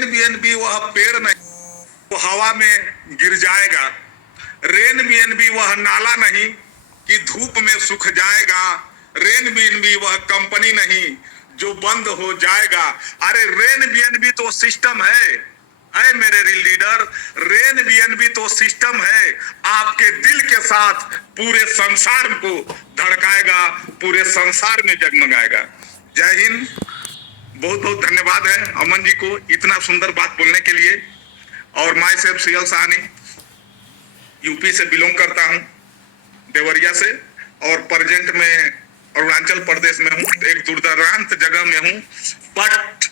Rain BNB वह पेड़ नहीं, वो हवा में गिर जाएगा। रेन बीएनबी वह नाला नहीं कि धूप में सूख जाएगा। रेन बीएनबी वह कंपनी नहीं जो बंद हो जाएगा। अरे रेन बीएनबी तो सिस्टम है, ऐ मेरे लीडर, रेन बीएनबी तो सिस्टम है, आपके दिल के साथ पूरे संसार को धड़काएगा, पूरे संसार में जगमगाएगा। जय हिंद। बहुत बहुत धन्यवाद है अमन जी को इतना सुंदर बात बोलने के लिए। और myself CL Sahni, UP से बिलोंग करता हूँ, देवरिया से, और प्रेजेंट में अरुणाचल प्रदेश में हूँ, एक दूरदराज जगह में हूँ। बट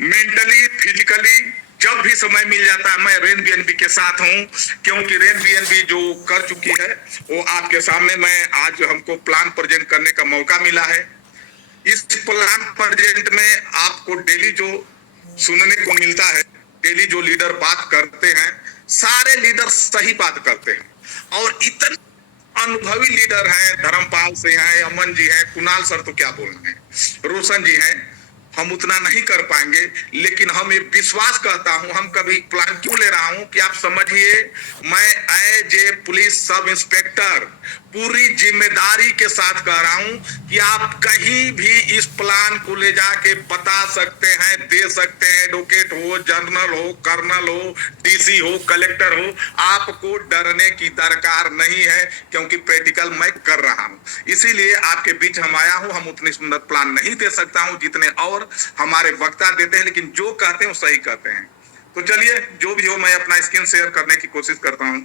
मेंटली फिजिकली जब भी समय मिल जाता है मैं रेन बीएनबी के साथ हूँ, क्योंकि रेन बीएनबी जो कर चुकी है वो आपके सामने मैं आज हमको प्लान प्रेजेंट करने का मौका मिला है। इस प्लान प्रेजेंट में आपको डेली जो सुनने को मिलता है, डेली जो लीडर बात करते हैं, सारे लीडर सही बात करते हैं और इतने अनुभवी लीडर हैं। धर्मपाल से हैं, अमन जी हैं, कुणाल सर तो क्या बोलना है, रोशन जी हैं। हम उतना नहीं कर पाएंगे, लेकिन हम एक विश्वास करता हूं। हम कभी प्लान क्यों ले रहा हूं कि आप समझिए, मैं as a police sub inspector पूरी जिम्मेदारी के साथ कह रहा हूं कि आप कहीं भी इस प्लान को ले जाके बता सकते हैं, दे सकते हैं। एडवोकेट हो, जनरल हो, कर्नल हो, डीसी हो, कलेक्टर हो, आपको डरने की दरकार नहीं है, क्योंकि प्रैक्टिकल मैं कर रहा हूं। इसीलिए आपके बीच हम आया हूं। हम उतनी सुंदर प्लान नहीं दे सकता हूं जितने और हमारे वक्ता देते हैं, लेकिन जो कहते हैं वो सही कहते हैं। तो चलिए, जो भी हो, मैं अपना स्क्रीन शेयर करने की कोशिश करता हूं।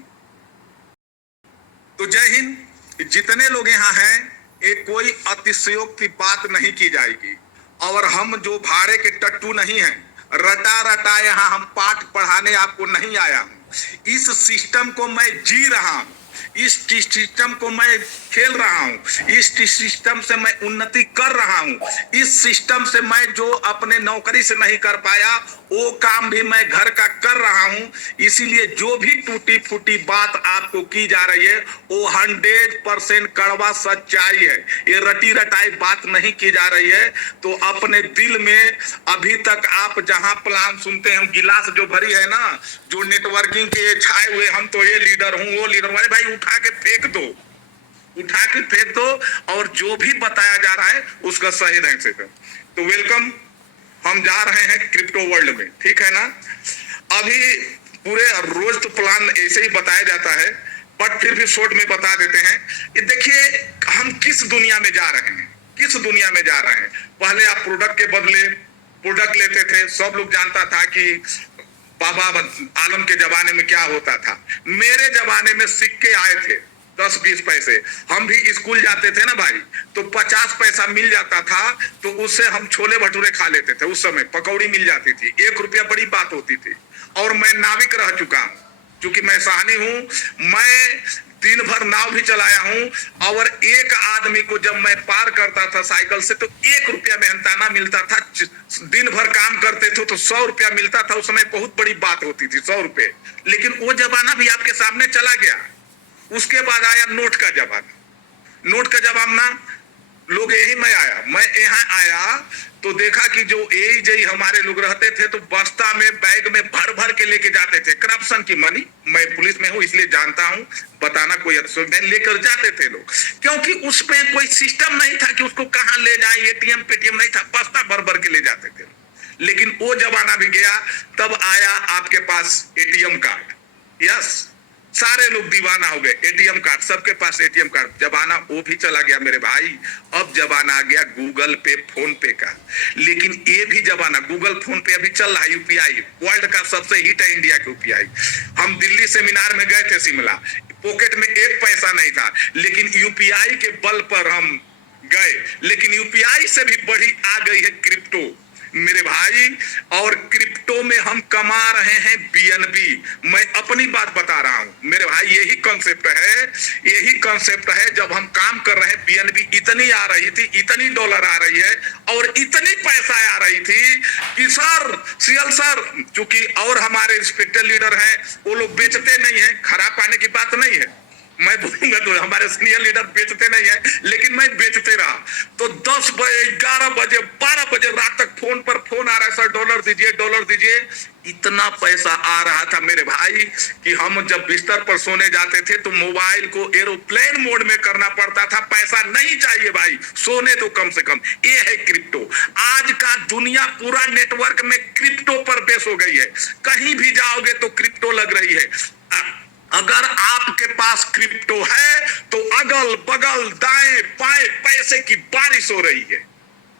तो जय हिंद। जितने लोग यहाँ हैं, एक कोई अतिशयोक्ति बात नहीं की जाएगी, और हम जो भाड़े के टट्टू नहीं हैं, रटा रटा यहाँ हम पाठ पढ़ाने आपको नहीं आया हूं। इस सिस्टम को मैं जी रहा हूं, इस सिस्टम को मैं खेल रहा हूं, इस सिस्टम से मैं उन्नति कर रहा हूं। इस सिस्टम से मैं जो अपने नौकरी से नहीं कर पाया वो काम भी मैं घर का कर रहा हूं। इसीलिए जो भी टूटी फूटी बात आपको की जा रही है वो 100% कड़वा सच्चाई है। ये रटी रटाई बात नहीं की जा रही है। तो अपने दिल में अभी तक आप जहां प्लान सुनते हैं, गिलास जो भरी है ना, जो नेटवर्किंग के छाए हुए, हम तो ये लीडर हूं, वो लीडर, अरे भाई उठा के फेंक दो, उठा के फेंक दो, और जो भी बताया जा रहा है उसका सही ढंग से करो। तो वेलकम। हम जा रहे हैं क्रिप्टो वर्ल्ड में, ठीक है ना। अभी पूरे रोज तो प्लान ऐसे ही बताया जाता है, बट फिर भी शॉर्ट में बता देते हैं। ये देखिए हम किस दुनिया में जा रहे हैं, किस दुनिया में जा रहे हैं। पहले आप प्रोडक्ट के बदले प्रोडक्ट लेते थे। सब लोग जानता था कि बाबा आलम के जमाने में क्या होता था। मेरे जमाने में सिक्के आए थे 10-20 पैसे। हम भी स्कूल जाते थे ना भाई, तो 50 पैसा मिल जाता था, तो उससे हम छोले भटूरे खा लेते थे। उस समय पकौड़ी मिल जाती थी, 1 रुपया बड़ी बात होती थी। और मैं नाविक रह चुका हूं, क्योंकि मैं सहानी हूं। मैं दिन भर नाव भी चलाया हूं, और एक आदमी को जब मैं पार करता था साइकिल से, तो 1 रुपया मेहनताना मिलता था। दिन भर काम करते थे तो 100 रुपया मिलता था। उस समय बहुत बड़ी बात होती थी 100 रुपए। लेकिन वो जमाना भी आपके सामने चला गया। उसके बाद आया नोट का जमाना। नोट का जमाना लोग यही मैं यहाँ आया तो देखा कि जो यही जही हमारे लोग रहते थे, तो बस्ता में बैग में भर भर के लेके जाते थे। करप्शन की मनी, मैं पुलिस में हूँ इसलिए जानता हूँ, बताना कोई अफसोस नहीं, लेकर जाते थे लोग, क्योंकि उसमें कोई सिस्टम नहीं था कि उसको कहाँ ले जाए। एटीएम पेटीएम नहीं था, बस्ता भर भर के ले जाते थे। लेकिन वो जमाना भी गया। तब आया आपके पास एटीएम कार्ड। यस, सारे लोग दीवाना हो गए, एटीएम कार्ड, सबके पास एटीएम कार्ड। जमाना वो भी चला गया मेरे भाई। अब जमाना आ गया गूगल पे, फोन पे का। लेकिन ये भी जमाना, गूगल फोन पे अभी चल रहा है। यूपीआई वर्ल्ड का सबसे हिट है, इंडिया के यूपीआई। हम दिल्ली सेमिनार में गए थे शिमला, पॉकेट में 1 पैसा नहीं था, लेकिन यूपीआई के बल पर हम गए। लेकिन यूपीआई से भी बड़ी आ गई है क्रिप्टो मेरे भाई, और क्रिप्टो में हम कमा रहे हैं बीएनबी। मैं अपनी बात बता रहा हूं मेरे भाई, यही कॉन्सेप्ट है, यही कॉन्सेप्ट है। जब हम काम कर रहे हैं, बीएनबी इतनी आ रही थी, इतनी डॉलर आ रही है, और इतनी पैसा आ रही थी कि सर, सीएल सर, चूंकि और हमारे इंस्पेक्टर लीडर हैं, वो लोग बेचते नहीं है। खराब पाने की बात नहीं है, मैं बोलूंगा तो हमारे सीनियर लीडर बेचते नहीं है, लेकिन मैं बेचते रहा। तो 10 बजे, 11 बजे, 12 बजे रात तक फोन पर फोन आ रहा है, डॉलर दीजिए, डॉलर दीजिए। इतना पैसा आ रहा था मेरे भाई कि हम जब बिस्तर पर सोने जाते थे तो मोबाइल को एरोप्लेन मोड में करना पड़ता था। पैसा नहीं चाहिए भाई, सोने तो कम से कम। ये है क्रिप्टो। आज का दुनिया पूरा नेटवर्क में क्रिप्टो पर बेस हो गई है। कहीं भी जाओगे तो क्रिप्टो लग रही है। अगर आपके पास क्रिप्टो है तो अगल बगल दाएं बाएं पैसे की बारिश हो रही है।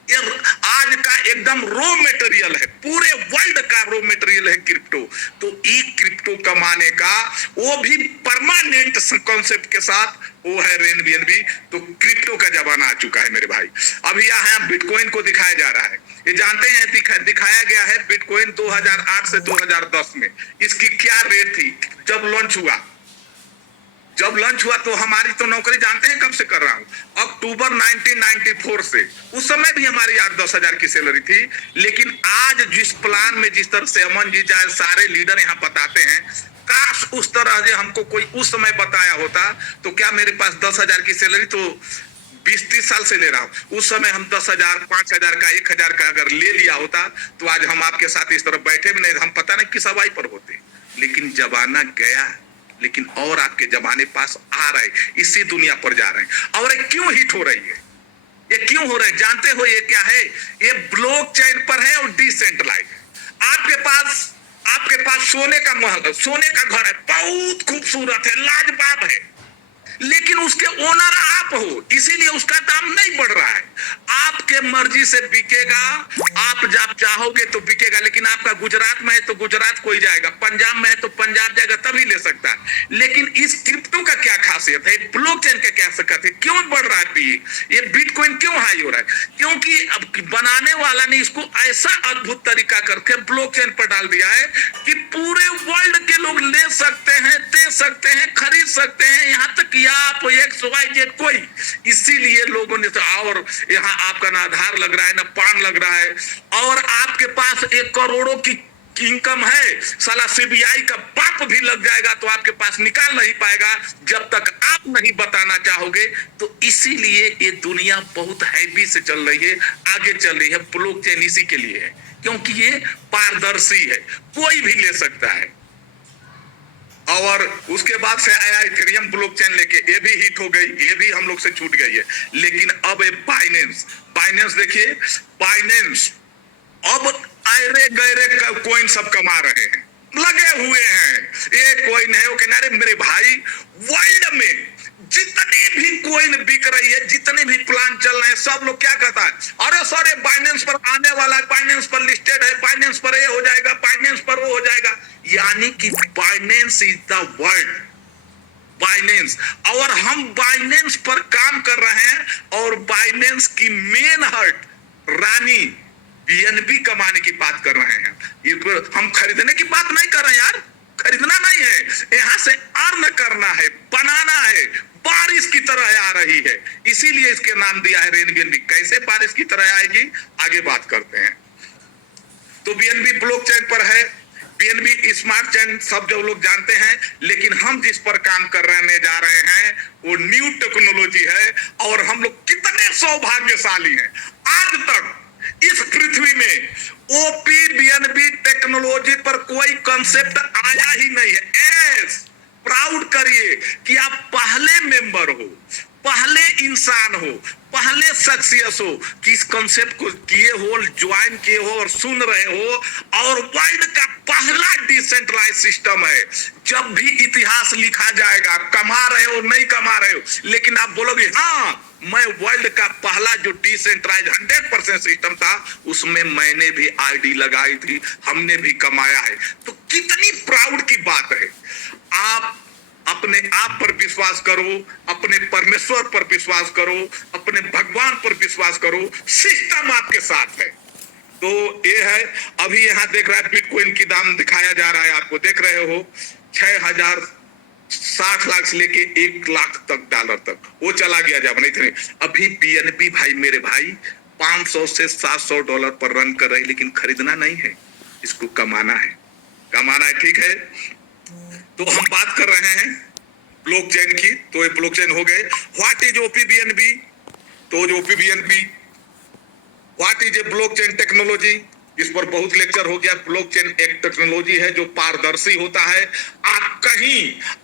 ये आज का एकदम रॉ मटेरियल है, पूरे वर्ल्ड का रॉ मटेरियल है क्रिप्टो। तो ई क्रिप्टो कमाने का वो भी परमानेंट कॉन्सेप्ट के साथ, वो है रेनबीएनबी। तो क्रिप्टो का जमाना आ चुका है मेरे भाई। अभी यहाँ बिटकॉइन को दिखाया जा रहा है। ये जानते हैं दिखाया गया है बिटकॉइन 2008 से 2010 में इसकी क्या रेट थी जब लॉन्च हुआ। जब लॉन्च हुआ तो हमारी तो नौकरी जानते हैं कब से कर रहा हूं, अक्टूबर 1994 से। उस समय भी हमारी 8-10 हजार की सैलरी थी। लेकिन आज जिस प्लान में जिस तरह से अमन जी जाए सारे लीडर यहाँ बताते हैं, काश उस तरह से हमको कोई उस समय बताया होता तो क्या मेरे पास 10 हजार की सैलरी तो 20-30 साल से ले रहा हूं। उस समय हम 10 हजार, 5 हजार का, 1 हजार का अगर ले लिया होता तो आज हम आपके साथ इस तरह बैठे भी नहीं, हम पता नहीं किस हवाई पर होते। लेकिन जमाना गया, लेकिन और आपके जमाने पास आ रहे, इसी दुनिया पर जा रहे हैं। और ये क्यों हिट हो रही है, ये क्यों हो रहा है जानते हो? ये क्या है? ये ब्लॉकचेन पर है और डिसेंट्रलाइज। आपके पास सोने का महल, सोने का घर है, बहुत खूबसूरत है, लाजवाब है, लेकिन उसके ओनर आप हो, इसीलिए उसका दाम नहीं बढ़ रहा है। आपके मर्जी से बिकेगा, आप जब चाहोगे तो बिकेगा। लेकिन आपका गुजरात में है तो गुजरात कोई जाएगा, पंजाब में है तो पंजाब जाएगा, तभी ले सकता है। लेकिन इस क्रिप्टो का क्या खासियत है, ब्लॉकचेन का क्या सकत है, क्यों बढ़ रहा है ये बिटकॉइन क्यों हाई हो रहा है? क्योंकि अब बनाने वाला ने इसको ऐसा अद्भुत तरीका करके ब्लॉकचेन पर डाल दिया है कि पूरे वर्ल्ड के लोग ले सकते हैं, दे सकते हैं, खरीद सकते हैं, यहाँ तक कि आप XYZ कोई। इसीलिए लोगों ने, और यहाँ आपका ना आधार लग रहा है ना पान लग रहा है, और आपके पास 1 करोड़ों की इनकम है, साला सीबीआई का बाप भी लग जाएगा तो आपके पास निकाल नहीं पाएगा जब तक आप नहीं बताना चाहोगे। तो इसीलिए ये दुनिया बहुत हैवी से चल रही है, आगे चल रही है। ब्लॉकचेन इसी के लिए है क्योंकि ये पारदर्शी है, कोई भी ले सकता है। और उसके बाद से आया इथेरियम ब्लॉकचेन लेके, ये भी हिट हो गई, ये भी हम लोग से छूट गई है। लेकिन अब बाइनेंस देखिए, बाइनेंस अब आयरे गहरे कोइन सब कमा रहे हैं, लगे हुए हैं। ये कोइन है वो किनारे मेरे भाई, वर्ल्ड में जितने भी कोइन बिक रही है, जितने भी प्लान चल रहे हैं, सब लोग क्या कहता है, अरे सर ये बाइनेंस पर आने वाला है, बाइनेंस पर लिस्टेड है, बाइनेंस पर ये हो जाएगा, बाइनेंस पर वो हो जाएगा। यानी कि Binance is the world, Binance. और हम बाइनेंस पर काम कर रहे हैं, और बाइनेंस की मेन हर्ट रानी बीएनबी कमाने की बात कर रहे हैं। ये हम खरीदने की बात नहीं कर रहे हैं यार, खरीदना नहीं है, यहां से अर्न करना है, बनाना है। बारिश की तरह आ रही है, इसीलिए इसके नाम दिया है रेनबीएनबी। कैसे बारिश की तरह आएगी, आगे बात करते हैं। तो बीएनबी ब्लॉकचेन पर है, बीएनबी स्मार्ट चेन सब जो लोग जानते हैं, लेकिन हम जिस पर काम करने जा रहे हैं वो न्यू टेक्नोलॉजी है। और हम लोग कितने सौभाग्यशाली हैं, आज तक इस पृथ्वी में ओपी बीएनबी टेक्नोलॉजी पर कोई कंसेप्ट आया ही नहीं है। प्राउड करिए कि आप पहले मेंबर हो, पहले इंसान हो, पहले शख्सियत हो कि इस कंसेप्ट को किए हो, ज्वाइन किए हो और सुन रहे हो। और वर्ल्ड का पहला डिसेंट्रलाइज सिस्टम है। जब भी इतिहास लिखा जाएगा, कमा रहे हो नहीं कमा रहे हो, लेकिन आप बोलोगे हाँ मैं वर्ल्ड का पहला जो डिसेंट्रलाइज 100% सिस्टम था उसमें मैंने भी आईडी लगाई थी, हमने भी कमाया है। तो कितनी प्राउड की बात है। आप अपने आप पर विश्वास करो, अपने परमेश्वर पर विश्वास करो, अपने भगवान पर विश्वास करो, सिस्टम आपके साथ है। तो ये है। अभी यहाँ देख रहा है बिटकॉइन की दाम दिखाया जा रहा है, आपको देख रहे हो 6,060 लाख से लेके 1 लाख तक डॉलर तक वो चला गया जब नहीं थे। अभी बीएनबी भाई मेरे भाई 500 से 700 डॉलर पर रन कर रही, लेकिन खरीदना नहीं है, इसको कमाना है, कमाना है। ठीक है, तो हम बात कर रहे हैं ब्लॉकचेन की। तो ये ब्लॉकचेन हो गए। What is OPBNB? तो जो OPBNB, what is a blockchain technology? इस पर बहुत लेक्चर हो गया। ब्लॉकचेन एक टेक्नोलॉजी है जो पारदर्शी होता है।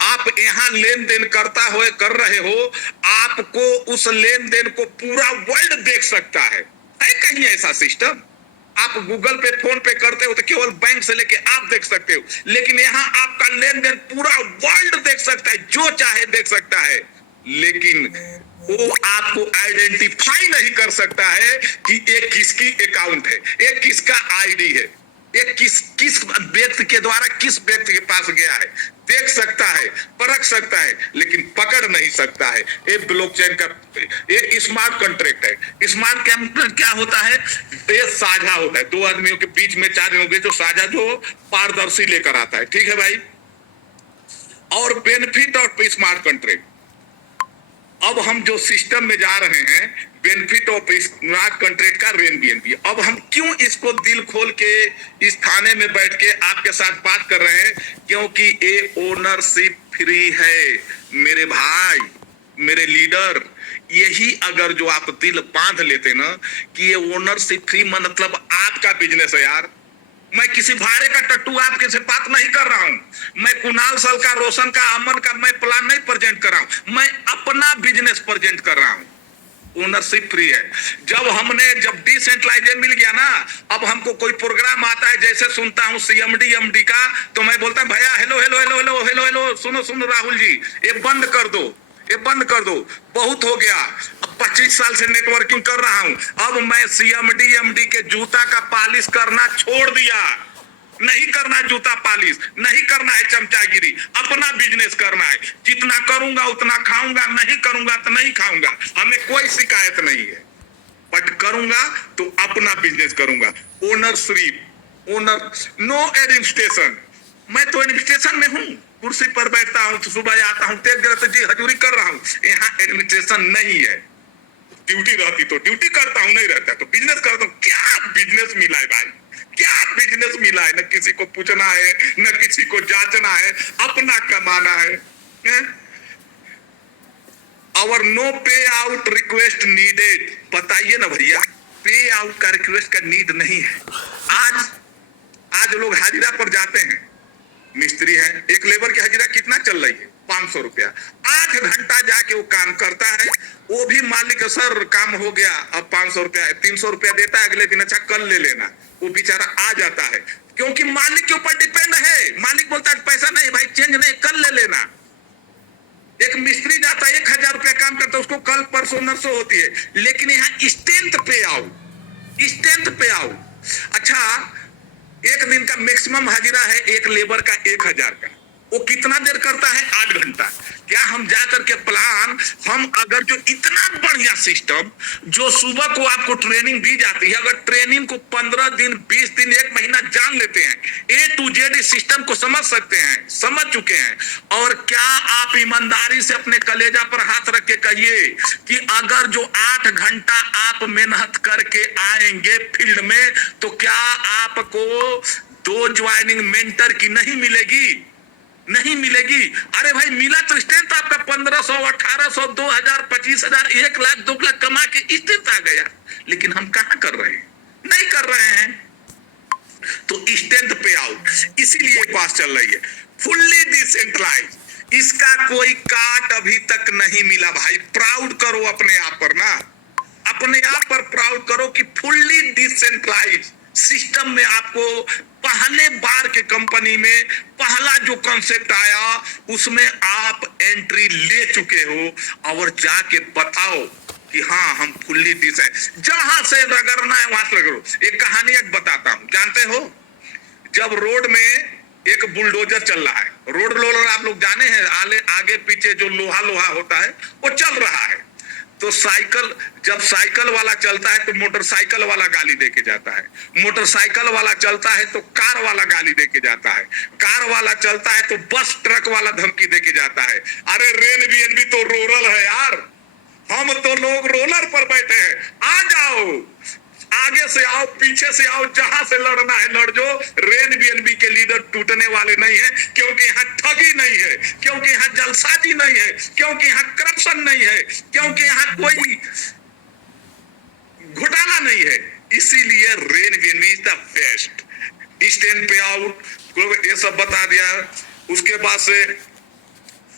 आप यहाँ लेन देन कर रहे हो, आपको उस लेन देन को पूरा वर्ल्ड देख सकता है कहीं ऐसा सिस्टम? आप गूगल पे फोन पे करते हो तो केवल बैंक से लेके आप देख सकते हो, लेकिन यहाँ आपका लेन देन पूरा वर्ल्ड देख सकता है, जो चाहे देख सकता है, लेकिन वो आपको आइडेंटिफाई नहीं कर सकता है कि ये किसकी अकाउंट है, ये किसका आईडी है, ये किस व्यक्ति के द्वारा किस व्यक्ति के पास गया है। देख सकता है, परख सकता है, लेकिन पकड़ नहीं सकता है। ये ब्लॉकचेन का ये स्मार्ट कॉन्ट्रैक्ट है। स्मार्ट कॉन्ट्रैक्ट क्या होता है? ये साझा होता है, दो आदमियों के बीच में, चार आदमियों के बीच जो साझा, जो पारदर्शी लेकर आता है। ठीक है भाई। और बेनिफिट ऑफ स्मार्ट कॉन्ट्रैक्ट, अब हम जो सिस्टम में जा रहे हैं, बेनिफिट ऑफ स्मार्ट कॉन्ट्रैक्ट का रेनबीएनबी, अब हम क्यों इसको दिल खोल के इस थाने में बैठ के आपके साथ बात कर रहे हैं? क्योंकि ये ओनरशिप फ्री है मेरे भाई, मेरे लीडर। यही अगर जो आप दिल बांध लेते ना कि ये ओनरशिप फ्री मतलब आपका बिजनेस है यार। मैं किसी भाड़े का टट्टू आपके से बात नहीं कर रहा हूं। मैं कुणाल सल का, रोशन का, अमन का मैं प्लान नहीं प्रेजेंट कर रहा हूं। मैं अपना बिजनेस प्रेजेंट कर रहा हूं। ओनरशिप फ्री है। जब डिसेंट्रलाइजेशन मिल गया ना, अब हमको कोई प्रोग्राम आता है, जैसे सुनता हूं सीएमडी एमडी का, तो मैं बोलता हूं भैया hello hello hello hello hello hello, सुनो राहुल जी, ये बंद कर दो, ये बंद कर दो, बहुत हो गया। अब 25 साल से नेटवर्किंग कर रहा हूं, अब मैं सीएमडी एमडी के जूता का पालिश करना छोड़ दिया। नहीं करना जूता पालिश, नहीं करना है चमचागिरी, अपना बिजनेस करना है। जितना करूंगा उतना खाऊंगा, नहीं करूंगा तो नहीं खाऊंगा, हमें कोई शिकायत नहीं है। बट करूंगा तो अपना बिजनेस करूंगा। Ownership, owner, no administration. मैं तो एडमिनिस्ट्रेशन में हूं, कुर्सी पर बैठता हूं, तो सुबह आता हूं, तेज गलत जी हजूरी कर रहा हूं। यहाँ एडमिनिस्ट्रेशन नहीं है। ड्यूटी रहती तो ड्यूटी करता हूं, नहीं रहता तो बिजनेस करता हूं। क्या बिजनेस मिला है भाई, क्या बिजनेस मिला है? न किसी को पूछना है, न किसी को जांचना है, अपना कमाना है। और नो पे आउट रिक्वेस्ट नीडेड। बताइए ना भैया, पे आउट का रिक्वेस्ट का नीड नहीं है। आज लोग हाजिरा पर जाते हैं, मिस्त्री है, एक लेबर की हाजिरा कितना चल रही है? 500 रुपया। 8 घंटा जाके वो काम करता है, वो भी मालिक सर काम हो गया, अब 500 रुपया, 300 रुपया देता है, अगले दिन अच्छा कल ले लेना। वो बेचारा आ जाता है, क्योंकि मालिक के ऊपर डिपेंड है। मालिक बोलता है पैसा नहीं भाई, चेंज नहीं, कल ले लेना। एक मिस्त्री जाता है, 1000 रुपया काम करता है, उसको कल परसों नरसों होती है। लेकिन यहाँ स्ट्रेंथ पे आओ, स्ट्रेंथ पे आओ। अच्छा, एक दिन का मैक्सिमम हाजिरा है एक लेबर का 1000 का, वो कितना देर करता है? 8 घंटा। क्या हम जाकर के प्लान, हम अगर जो इतना बढ़िया सिस्टम, जो सुबह को आपको ट्रेनिंग दी जाती है, अगर ट्रेनिंग को 15 दिन, 20 दिन, 1 महीना जान लेते हैं, A to Z इस सिस्टम को समझ सकते हैं, समझ चुके हैं, और क्या आप ईमानदारी से अपने कलेजा पर हाथ रख के कहिए कि अगर जो 8 घंटा आप मेहनत करके आएंगे फील्ड में, तो क्या आपको 2 ज्वाइनिंग मेंटर की नहीं मिलेगी? नहीं मिलेगी। अरे भाई, मिला तो स्ट्रेंथ आपका 1500, 1800, 2000, 25,000, 1 लाख, 2 लाख कमा के स्ट्रेंथ आ गया। लेकिन हम कहां कर रहे हैं? नहीं कर रहे हैं। तो स्ट्रेंथ पे आउट इसीलिए पास चल रही है, फुल्ली डिसेंट्रलाइज। इसका कोई काट अभी तक नहीं मिला भाई। प्राउड करो अपने आप पर ना, अपने आप पर प्राउड करो कि फुल्ली डिसेंट्रलाइज सिस्टम में आपको पहले बार के कंपनी में पहला जो कॉन्सेप्ट आया, उसमें आप एंट्री ले चुके हो। और जाके बताओ कि हाँ, हम फुल्ली डिस है, जहां से रगड़ना है वहां से रगड़ो। एक कहानी एक बताता हूं, जानते हो, जब रोड में एक बुलडोजर चल रहा है, रोड रोलर आप लोग जाने हैं, आगे पीछे जो लोहा होता है वो चल रहा है, तो जब साइकिल वाला चलता है तो मोटरसाइकिल वाला गाली देके जाता है, मोटरसाइकिल वाला चलता है तो कार वाला गाली देके जाता है, कार वाला चलता है तो बस ट्रक वाला धमकी देके जाता है। अरे रेनबीएनबी तो रोलर है यार, हम तो लोग रोलर पर बैठे हैं। आ जाओ, आगे से आओ, पीछे से आओ, जहां से लड़ना है लड़ जो। रेनबीएनबी के लीडर टूटने वाले नहीं है, क्योंकि यहाँ ठगी नहीं है, क्योंकि यहाँ जलसाजी नहीं है, क्योंकि यहाँ करप्शन नहीं है, क्योंकि यहाँ कोई घोटाला नहीं है। इसीलिए rain BNB is the best. Stand पे आउट ये सब बता दिया। उसके बाद से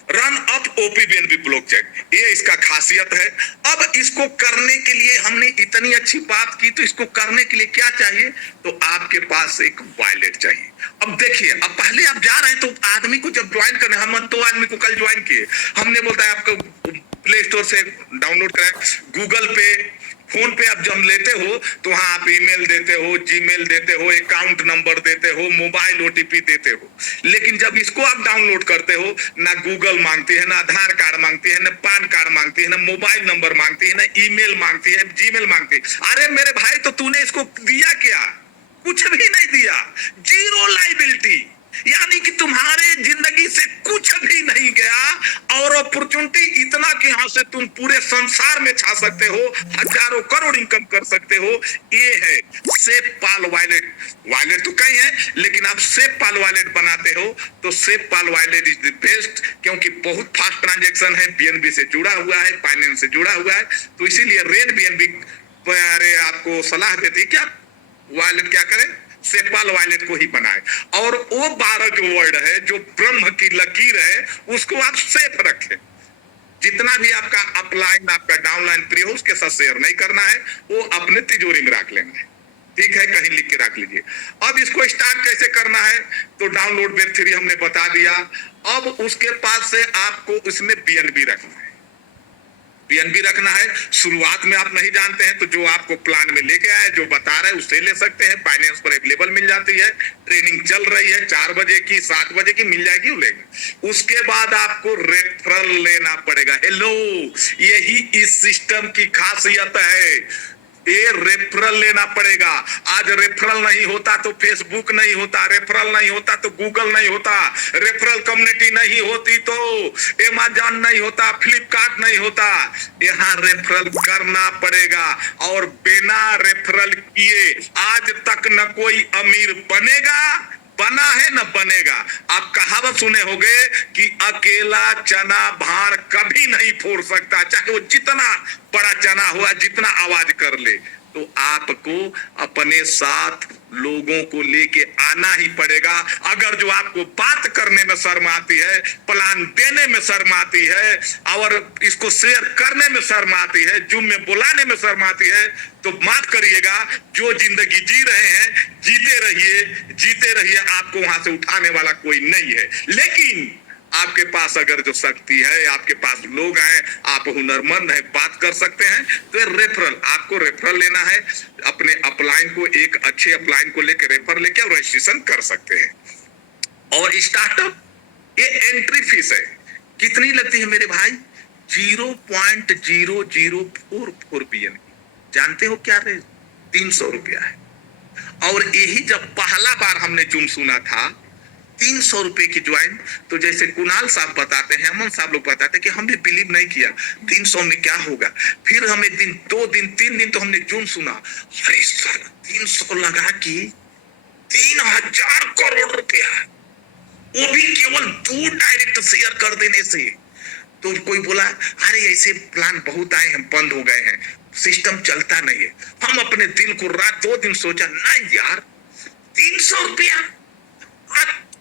रन अप ओपीबीएनबी ब्लॉकचेन, ये इसका खासियत है। अब इसको करने के लिए हमने इतनी अच्छी बात की, तो इसको करने के लिए क्या चाहिए? तो आपके पास एक वॉलेट चाहिए। अब देखिए, अब पहले आप जा रहे हैं तो आदमी को जब ज्वाइन करने, हम तो आदमी को कल ज्वाइन किए, हमने बोलता है आपको प्ले स्टोर से डाउनलोड करें, गूगल पे फोन पे आप जब लेते हो तो वहां आप ईमेल देते हो, जीमेल देते हो, अकाउंट नंबर देते हो, मोबाइल ओटीपी देते हो। लेकिन जब इसको आप डाउनलोड करते हो, ना गूगल मांगती है, ना आधार कार्ड मांगती है, ना पैन कार्ड मांगती है, ना मोबाइल नंबर मांगती है, ना ईमेल मांगती है, जीमेल मांगती है। अरे मेरे भाई, तो तूने इसको दिया क्या? कुछ भी नहीं दिया, जीरो लाइबिलिटी, यानी कि तुम्हारे जिंदगी से कुछ भी नहीं गया। और अपॉर्चुनिटी इतना कि यहां से तुम पूरे संसार में छा सकते हो, हजारों करोड़ इनकम कर सकते हो। ये है सेफ पाल वॉलेट। वॉलेट तो कई है, लेकिन आप सेफ पाल वॉलेट बनाते हो तो safe Pal wallet is the best, क्योंकि बहुत फास्ट ट्रांजेक्शन है, बीएनबी से जुड़ा हुआ है, फाइनेंस से जुड़ा हुआ है। तो इसीलिए रेन बीएनबी आपको सलाह देती क्या वॉलेट क्या करें, सेपाल वॉलेट को ही बनाए। और वो 12 जो वर्ड है, जो ब्रह्म की लकीर है, उसको आप सेफ रखें। जितना भी आपका अपलाइन, आपका डाउनलाइन फ्री हो, उसके साथ शेयर नहीं करना है, वो अपने तिजोरी में रख लेना है। ठीक है, कहीं लिख के रख लीजिए। अब इसको स्टार्ट कैसे करना है? तो डाउनलोड वेब 3 हमने बता दिया। अब उसके पास से आपको इसमें बीएनबी रखना है, बीएनबी रखना है। शुरुआत में आप नहीं जानते हैं तो जो आपको प्लान में लेके आए, जो बता रहे हैं उससे ले सकते हैं। फाइनेंस पर अवेलेबल मिल जाती है, ट्रेनिंग चल रही है, 4 बजे की, 7 बजे की मिल जाएगी, लेंगे। उसके बाद आपको रेफरल लेना पड़ेगा। हेलो, यही इस सिस्टम की खासियत है, ये रेफरल लेना पड़ेगा। आज रेफरल नहीं होता तो फेसबुक नहीं होता, रेफरल नहीं होता तो गूगल नहीं होता, रेफरल कम्युनिटी नहीं होती तो अमेज़न नहीं होता, फ्लिपकार्ट नहीं होता। यहाँ रेफरल करना पड़ेगा, और बिना रेफरल किए आज तक न कोई अमीर बना है न बनेगा। आप कहावत सुने होंगे कि अकेला चना भार कभी नहीं फोड़ सकता, चाहे वो जितना बड़ा चना हुआ, जितना आवाज कर ले। तो आपको अपने साथ लोगों को लेके आना ही पड़ेगा। अगर जो आपको बात करने में शर्म आती है, प्लान देने में शर्म आती है, और इसको शेयर करने में शर्म आती है, जूम में बुलाने में शर्म आती है, तो माफ करिएगा, जो जिंदगी जी रहे हैं जीते रहिए, जीते रहिए। आपको वहां से उठाने वाला कोई नहीं है। लेकिन आपके पास अगर जो शक्ति है, आपके पास लोग हैं, आप हुनरमंद हैं, बात कर सकते हैं, तो रेफरल, आपको रेफरल लेना है। अपने अपलाइन को, एक अच्छे अपलाइन को लेकर रेफर लेके और रजिस्ट्रेशन कर सकते हैं। और स्टार्टअप, ये एंट्री फीस है, कितनी लगती है मेरे भाई? 0.0044 बीएन। जानते हो क्या रेट? 300 रुपया है। और यही जब पहला बार हमने जूम सुना था 300 रुपए की ज्वाइन, तो जैसे कुणाल साहब बताते हैं, अमन साहब लोग बताते हैं कि हमने बिलीव नहीं किया 300 में क्या होगा। फिर हमें 2 दिन 3 दिन तो हमने जूम सुना, अरे सर 300 लगा कि 3000 करोड़ रुपया, वो भी केवल 2 डायरेक्ट शेयर कर देने से। तो कोई बोला अरे ऐसे प्लान बहुत आए हैं, बंद हो गए हैं, सिस्टम चलता नहीं है। हम अपने दिल को रात 2 दिन सोचा, नहीं यार 300 रुपया,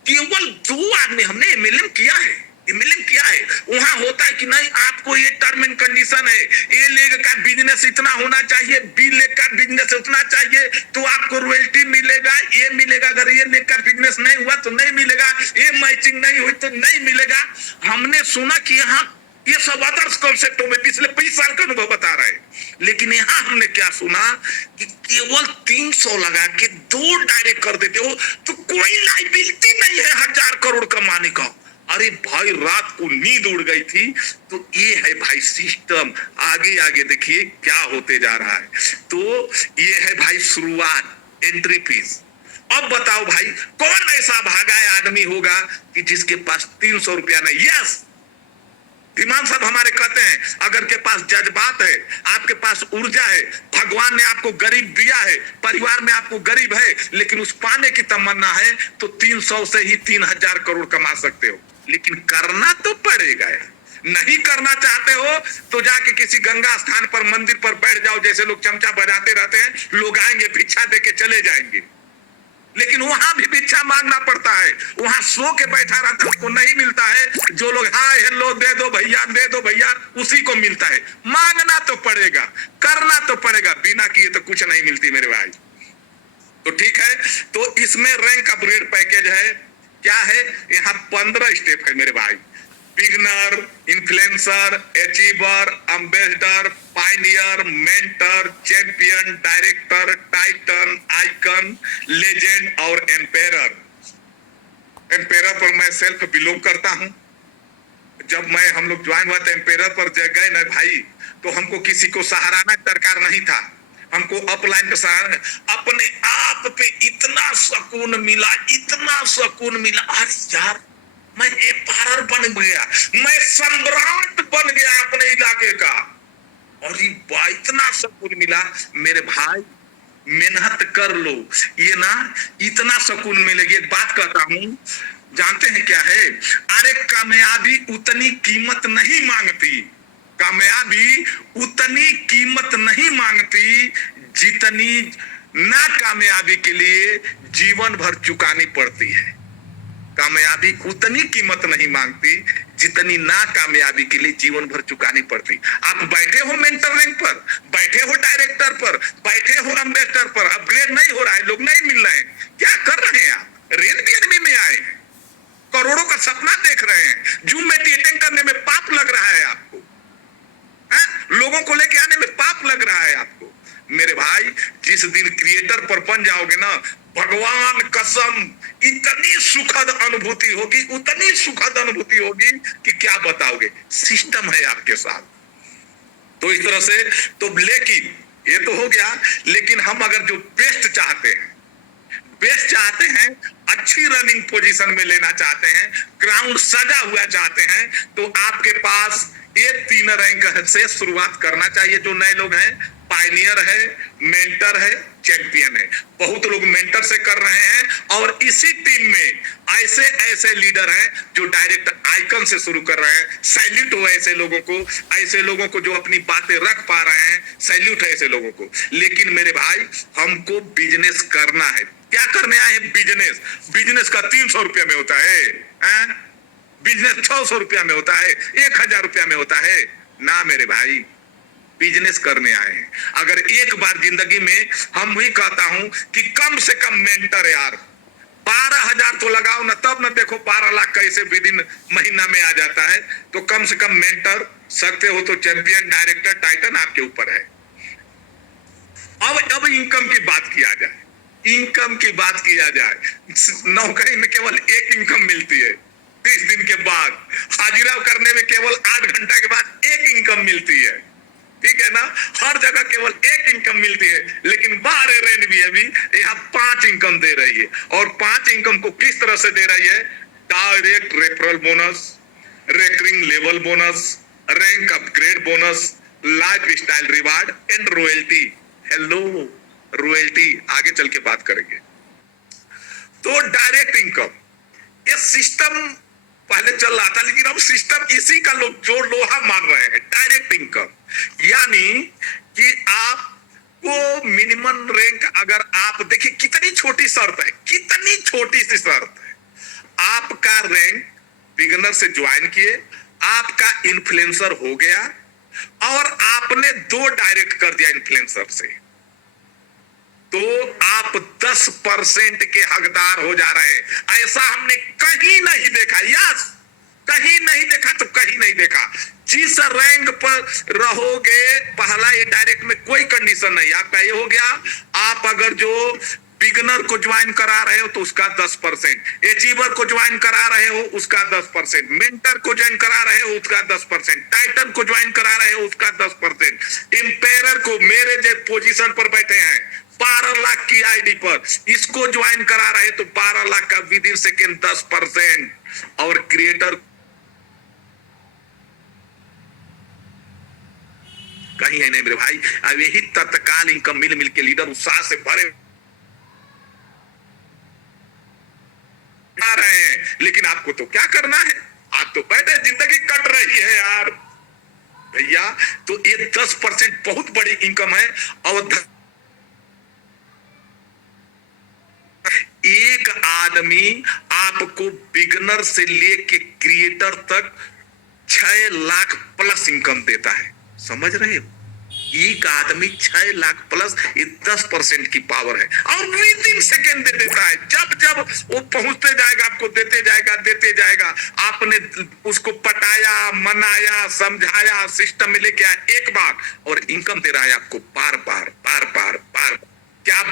केवल 2 आदमी हमने एमएलएम किया है, एमएलएम किया है। वहां होता है कि नहीं, आपको ये टर्म एंड कंडीशन है, ए लेग का बिजनेस इतना होना चाहिए, बी लेग का बिजनेस उतना चाहिए, तो आपको रॉयल्टी मिलेगा, ये मिलेगा। अगर ये लेग का बिजनेस नहीं हुआ तो नहीं मिलेगा, ये मैचिंग नहीं हुई तो नहीं मिलेगा। हमने सुना कि यहाँ ये सब अदर्स कॉन्सेप्टों में पिछले 20 साल का अनुभव बता रहे हैं। लेकिन यहाँ हमने क्या सुना कि केवल 300 लगा के 2 डायरेक्ट कर देते हो, तो कोई लाइबिलिटी नहीं है 1000 करोड़ कमाने का। अरे भाई, रात को नींद उड़ गई थी। तो ये है भाई सिस्टम। आगे आगे देखिए क्या होते जा रहा है। तो ये है भाई शुरुआत, एंट्री फीस। अब बताओ भाई, कौन ऐसा भागा आदमी होगा कि जिसके पास 300 रुपया नहीं? यस, इमाम साहब हमारे कहते हैं, अगर के पास जज्बात है, आपके पास ऊर्जा है, भगवान ने आपको गरीब दिया है, परिवार में आपको गरीब है, लेकिन उस पाने की तमन्ना है, तो 300 से ही 3000 करोड़ कमा सकते हो। लेकिन करना तो पड़ेगा। नहीं करना चाहते हो तो जाके किसी गंगा स्थान पर मंदिर पर बैठ जाओ, जैसे लोग चमचा बजाते रहते हैं, लोग आएंगे भिक्षा देके चले जाएंगे, लेकिन वहां भी भिक्षा मांगना पड़ता है। वहां सो के बैठा रहता है, उसको नहीं मिलता है। जो लोग हाय हेलो दे दो भैया दे दो भैया, उसी को मिलता है। मांगना तो पड़ेगा, करना तो पड़ेगा, बिना किए तो कुछ नहीं मिलती मेरे भाई। तो ठीक है, तो इसमें रैंक अपग्रेड पैकेज है, क्या है, यहाँ 15 स्टेप है मेरे भाई। Beginner, influencer, achiever, ambassador, Pioneer, mentor, champion, director, Titan, icon, legend और एम्पेरर। एम्पेरर पर मैं सेल्फ बिलोंग करता हूं। जब मैं हम लोग ज्वाइन हुआ तो एम्पेरर पर गए ना भाई, तो हमको किसी को सहाराना दरकार नहीं था, हमको अपलाइन पे सहारा, अपने आप पे इतना सुकून मिला, इतना सुकून मिला। अरे यार मैं एम्पायर बन गया, मैं सम्राट बन गया अपने इलाके का, और ये इतना सुकून मिला मेरे भाई। मेहनत कर लो, ये ना इतना सुकून मिलेगी। एक बात कहता हूं, जानते हैं क्या है, अरे कामयाबी उतनी कीमत नहीं मांगती, कामयाबी उतनी कीमत नहीं मांगती जितनी नाकामयाबी के लिए जीवन भर चुकानी पड़ती है। कामयाबी उतनी कीमत नहीं मांगती जितनी नाकामयाबी के लिए जीवन भर चुकानी पड़ती। आप बैठे हो मेंटर रैंक पर, बैठे हो डायरेक्टर पर, बैठे हो एम्बेसडर पर, अपग्रेड नहीं हो रहा है, लोग नहीं मिल रहे हैं, क्या कर रहे हैं आप? रेल बीएनबी में आए हैं, करोड़ों का सपना देख रहे हैं, जूम में मीटिंग करने में पाप लग रहा है आपको, है? लोगों को लेके आने में पाप लग रहा है आपको। मेरे भाई जिस दिन क्रिएटर पर बन जाओगे ना, भगवान कसम इतनी सुखद अनुभूति होगी, उतनी सुखद अनुभूति होगी कि क्या बताओगे। सिस्टम है आपके साथ। तो इस तरह से, तो लेकिन ये तो हो गया, लेकिन हम अगर जो बेस्ट चाहते हैं, बेस्ट चाहते हैं, अच्छी रनिंग पोजीशन में लेना चाहते हैं, ग्राउंड सजा हुआ चाहते हैं, तो आपके पास ये 3 रैंक से शुरुआत करना चाहिए। जो नए लोग हैं, पायनियर है, मेंटर है, चैंपियन है। बहुत लोग मेंटर से कर रहे हैं, और इसी टीम में ऐसे ऐसे लीडर हैं जो डायरेक्ट आइकन से शुरू कर रहे हैं। सैल्यूट हो ऐसे लोगों को, ऐसे लोगों को जो अपनी बातें रख पा रहे हैं, सैल्यूट है ऐसे लोगों को। लेकिन मेरे भाई हमको बिजनेस करना है। क्या करने आए हैं? बिजनेस। बिजनेस का 300 रुपया में होता है, बिजनेस 600 रुपया में होता है, 1000 रुपया में होता है ना मेरे भाई। बिजनेस करने आए हैं। अगर एक बार जिंदगी में, हम भी कहता हूं कि कम से कम मेंटर यार 12,000 तो लगाओ ना, तब ना देखो 12 लाख कैसे विदिन महीना में आ जाता है। तो कम से कम मेंटर सकते हो तो चैंपियन, डायरेक्टर, टाइटन आपके ऊपर है। अब इनकम की बात किया जाए, इनकम की बात किया जाए। नौकरी में केवल एक इनकम मिलती है, 30 दिन के बाद हाजिरा करने में केवल 8 घंटा के बाद एक इनकम मिलती है, ठीक है ना। हर जगह केवल एक इनकम मिलती है, लेकिन बाहर रेन भी अभी यहाँ 5 इनकम दे रही है। और 5 इनकम को किस तरह से दे रही है? Direct referral bonus, recurring level bonus, rank upgrade bonus, life style reward and royalty. Hello, royalty आगे चल के बात करेंगे। तो डायरेक्ट इनकम, ये सिस्टम पहले चल रहा था, लेकिन अब सिस्टम इसी का लोग जो लोहा मान रहे हैं, डायरेक्ट इनकम। यानी कि आपको मिनिमम रैंक, अगर आप देखिए कितनी छोटी शर्त है, कितनी छोटी सी शर्त है। आपका रैंक बिगिनर से ज्वाइन किए, आपका इन्फ्लुएंसर हो गया, और आपने 2 डायरेक्ट कर दिया इन्फ्लुएंसर से, तो आप 10% के हकदार हो जा रहे हैं। ऐसा हमने कहीं नहीं देखा, यस, कहीं नहीं देखा तो कहीं नहीं देखा। जिस रैंक पर रहोगे, पहला ये डायरेक्ट में कोई कंडीशन नहीं, आपका ये हो गया। आप अगर जो बिगनर को ज्वाइन करा रहे हो तो उसका 10%, अचीवर को ज्वाइन करा रहे हो उसका 10%, मेंटर को ज्वाइन करा रहे हो उसका 10%, टाइटन को ज्वाइन करा रहे हो उसका 10%, एम्पायर को, मेरे जो पोजीशन पर बैठे हैं 12 लाख की आईडी पर, इसको ज्वाइन करा रहे तो 12 लाख का विद इन सेकेंड 10%, और क्रिएटर कहीं है नहीं मेरे भाई। अब यही तत्काल इनकम मिल के लीडर उत्साह से भरे आ रहे हैं। लेकिन आपको तो क्या करना है? तो बैठे जिंदगी कट रही है यार भैया। तो ये 10% बहुत बड़ी इनकम है। और एक आदमी आपको बिगनर से लेके क्रिएटर तक 6 लाख प्लस इनकम देता है, समझ रहे हो? एक आदमी 6 लाख प्लस, ये 10% की पावर है और विद इन सेकेंड दे देता है। जब जब वो पहुंचते जाएगा आपको देते जाएगा। आपने उसको पटाया, मनाया, समझाया, सिस्टम में लेके आया एक बार और इनकम दे रहा है आपको बार बार। क्या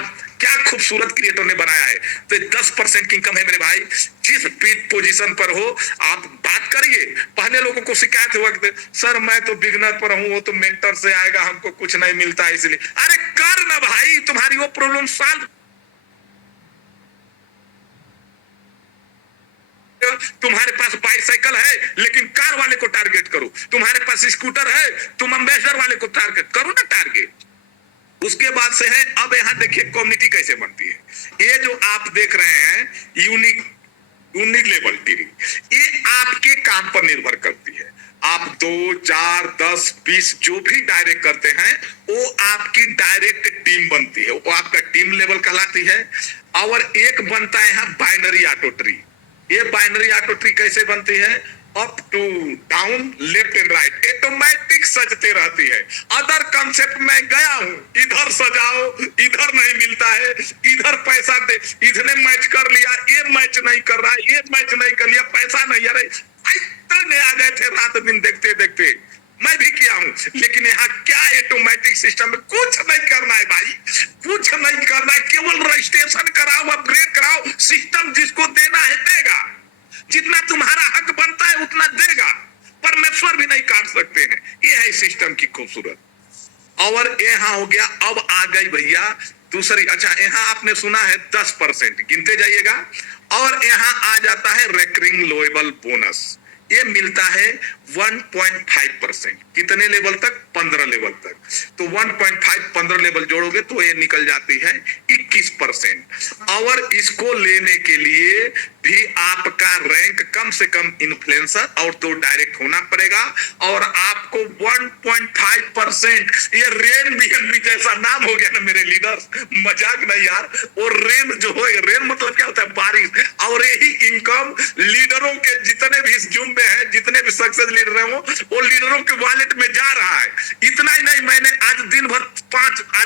खूबसूरत क्रिएटर ने बनाया है। तो 10% की इनकम है मेरे भाई। जिस पोजीशन पर हो आप बात करिए। पहले लोगों को शिकायत हुआ कि सर मैं तो बिगनर पर हूं, वो तो मेंटर से आएगा, हमको कुछ नहीं मिलता इसलिए। अरे कर ना भाई, तुम्हारी वो प्रॉब्लम सॉल्व। तुम्हारे पास बाइसाइकिल है लेकिन कार वाले को टारगेट करो। तुम्हारे पास स्कूटर है, तुम अम्बेसडर वाले को टारगेट करो ना टारगेट। उसके बाद से है, अब यहाँ देखिए कम्युनिटी कैसे बनती है। ये जो आप देख रहे हैं यूनिक लेवल टीवी, ये आपके काम पर निर्भर करती है। आप 2, 4, 10, 20 जो भी डायरेक्ट करते हैं वो आपकी डायरेक्ट टीम बनती है, वो आपका टीम लेवल कहलाती है। और एक बनता है यहाँ बाइनरी ऑटो ट्री। ये बाइनरी ऑटो ट्री कैसे बनती है? Up to down, left and right, automatic सजते रहती है। अदर कंसेप्ट में गया हूं, इधर सजाओ, इधर नहीं मिलता है, इधर पैसा दे, इधर मैच कर लिया, ये मैच नहीं कर रहा, ये मैच नहीं कर लिया, पैसा नहीं। अरे इतने आ गए थे रात दिन देखते देखते, मैं भी किया हूं। लेकिन यहाँ क्या ऑटोमेटिक सिस्टम में कुछ नहीं करना है भाई, कुछ नहीं करना है, केवल रजिस्ट्रेशन कराओ, अपग्रेड कराओ। सिस्टम जिसको देना है देगा, जितना तुम्हारा हक बनता है उतना देगा। परमेश्वर भी नहीं काट सकते हैं। ये है सिस्टम की खूबसूरत। और यहाँ हो गया, अब आ गई भैया दूसरी। अच्छा, यहाँ आपने सुना है 10%, गिनते जाइएगा। और यहाँ आ जाता है रेकरिंग लोएबल बोनस। ये मिलता है 1.5%। कितने लेवल तक? 15 लेवल तक। तो 1.5 15 लेवल जोड़ोगे तो ये निकल जाती है 21%। और इसको लेने के लिए भी आपका रैंक कम से कम इन्फ्लुएंसर और तो डायरेक्ट होना पड़ेगा। और आपको 1.5%, ये रेन बीएनबी जैसा नाम हो गया ना मेरे लीडर, मजाक नहीं यार। और रेन जो है, रेन मतलब क्या होता है? बारिश। और यही इनकम लीडरों के जितने भी इस जूम में है, जितने भी सक्सेस लीडर हैं वो लीडरों के वॉलेट में जा रहा है। इतना ही नहीं, मैंने आज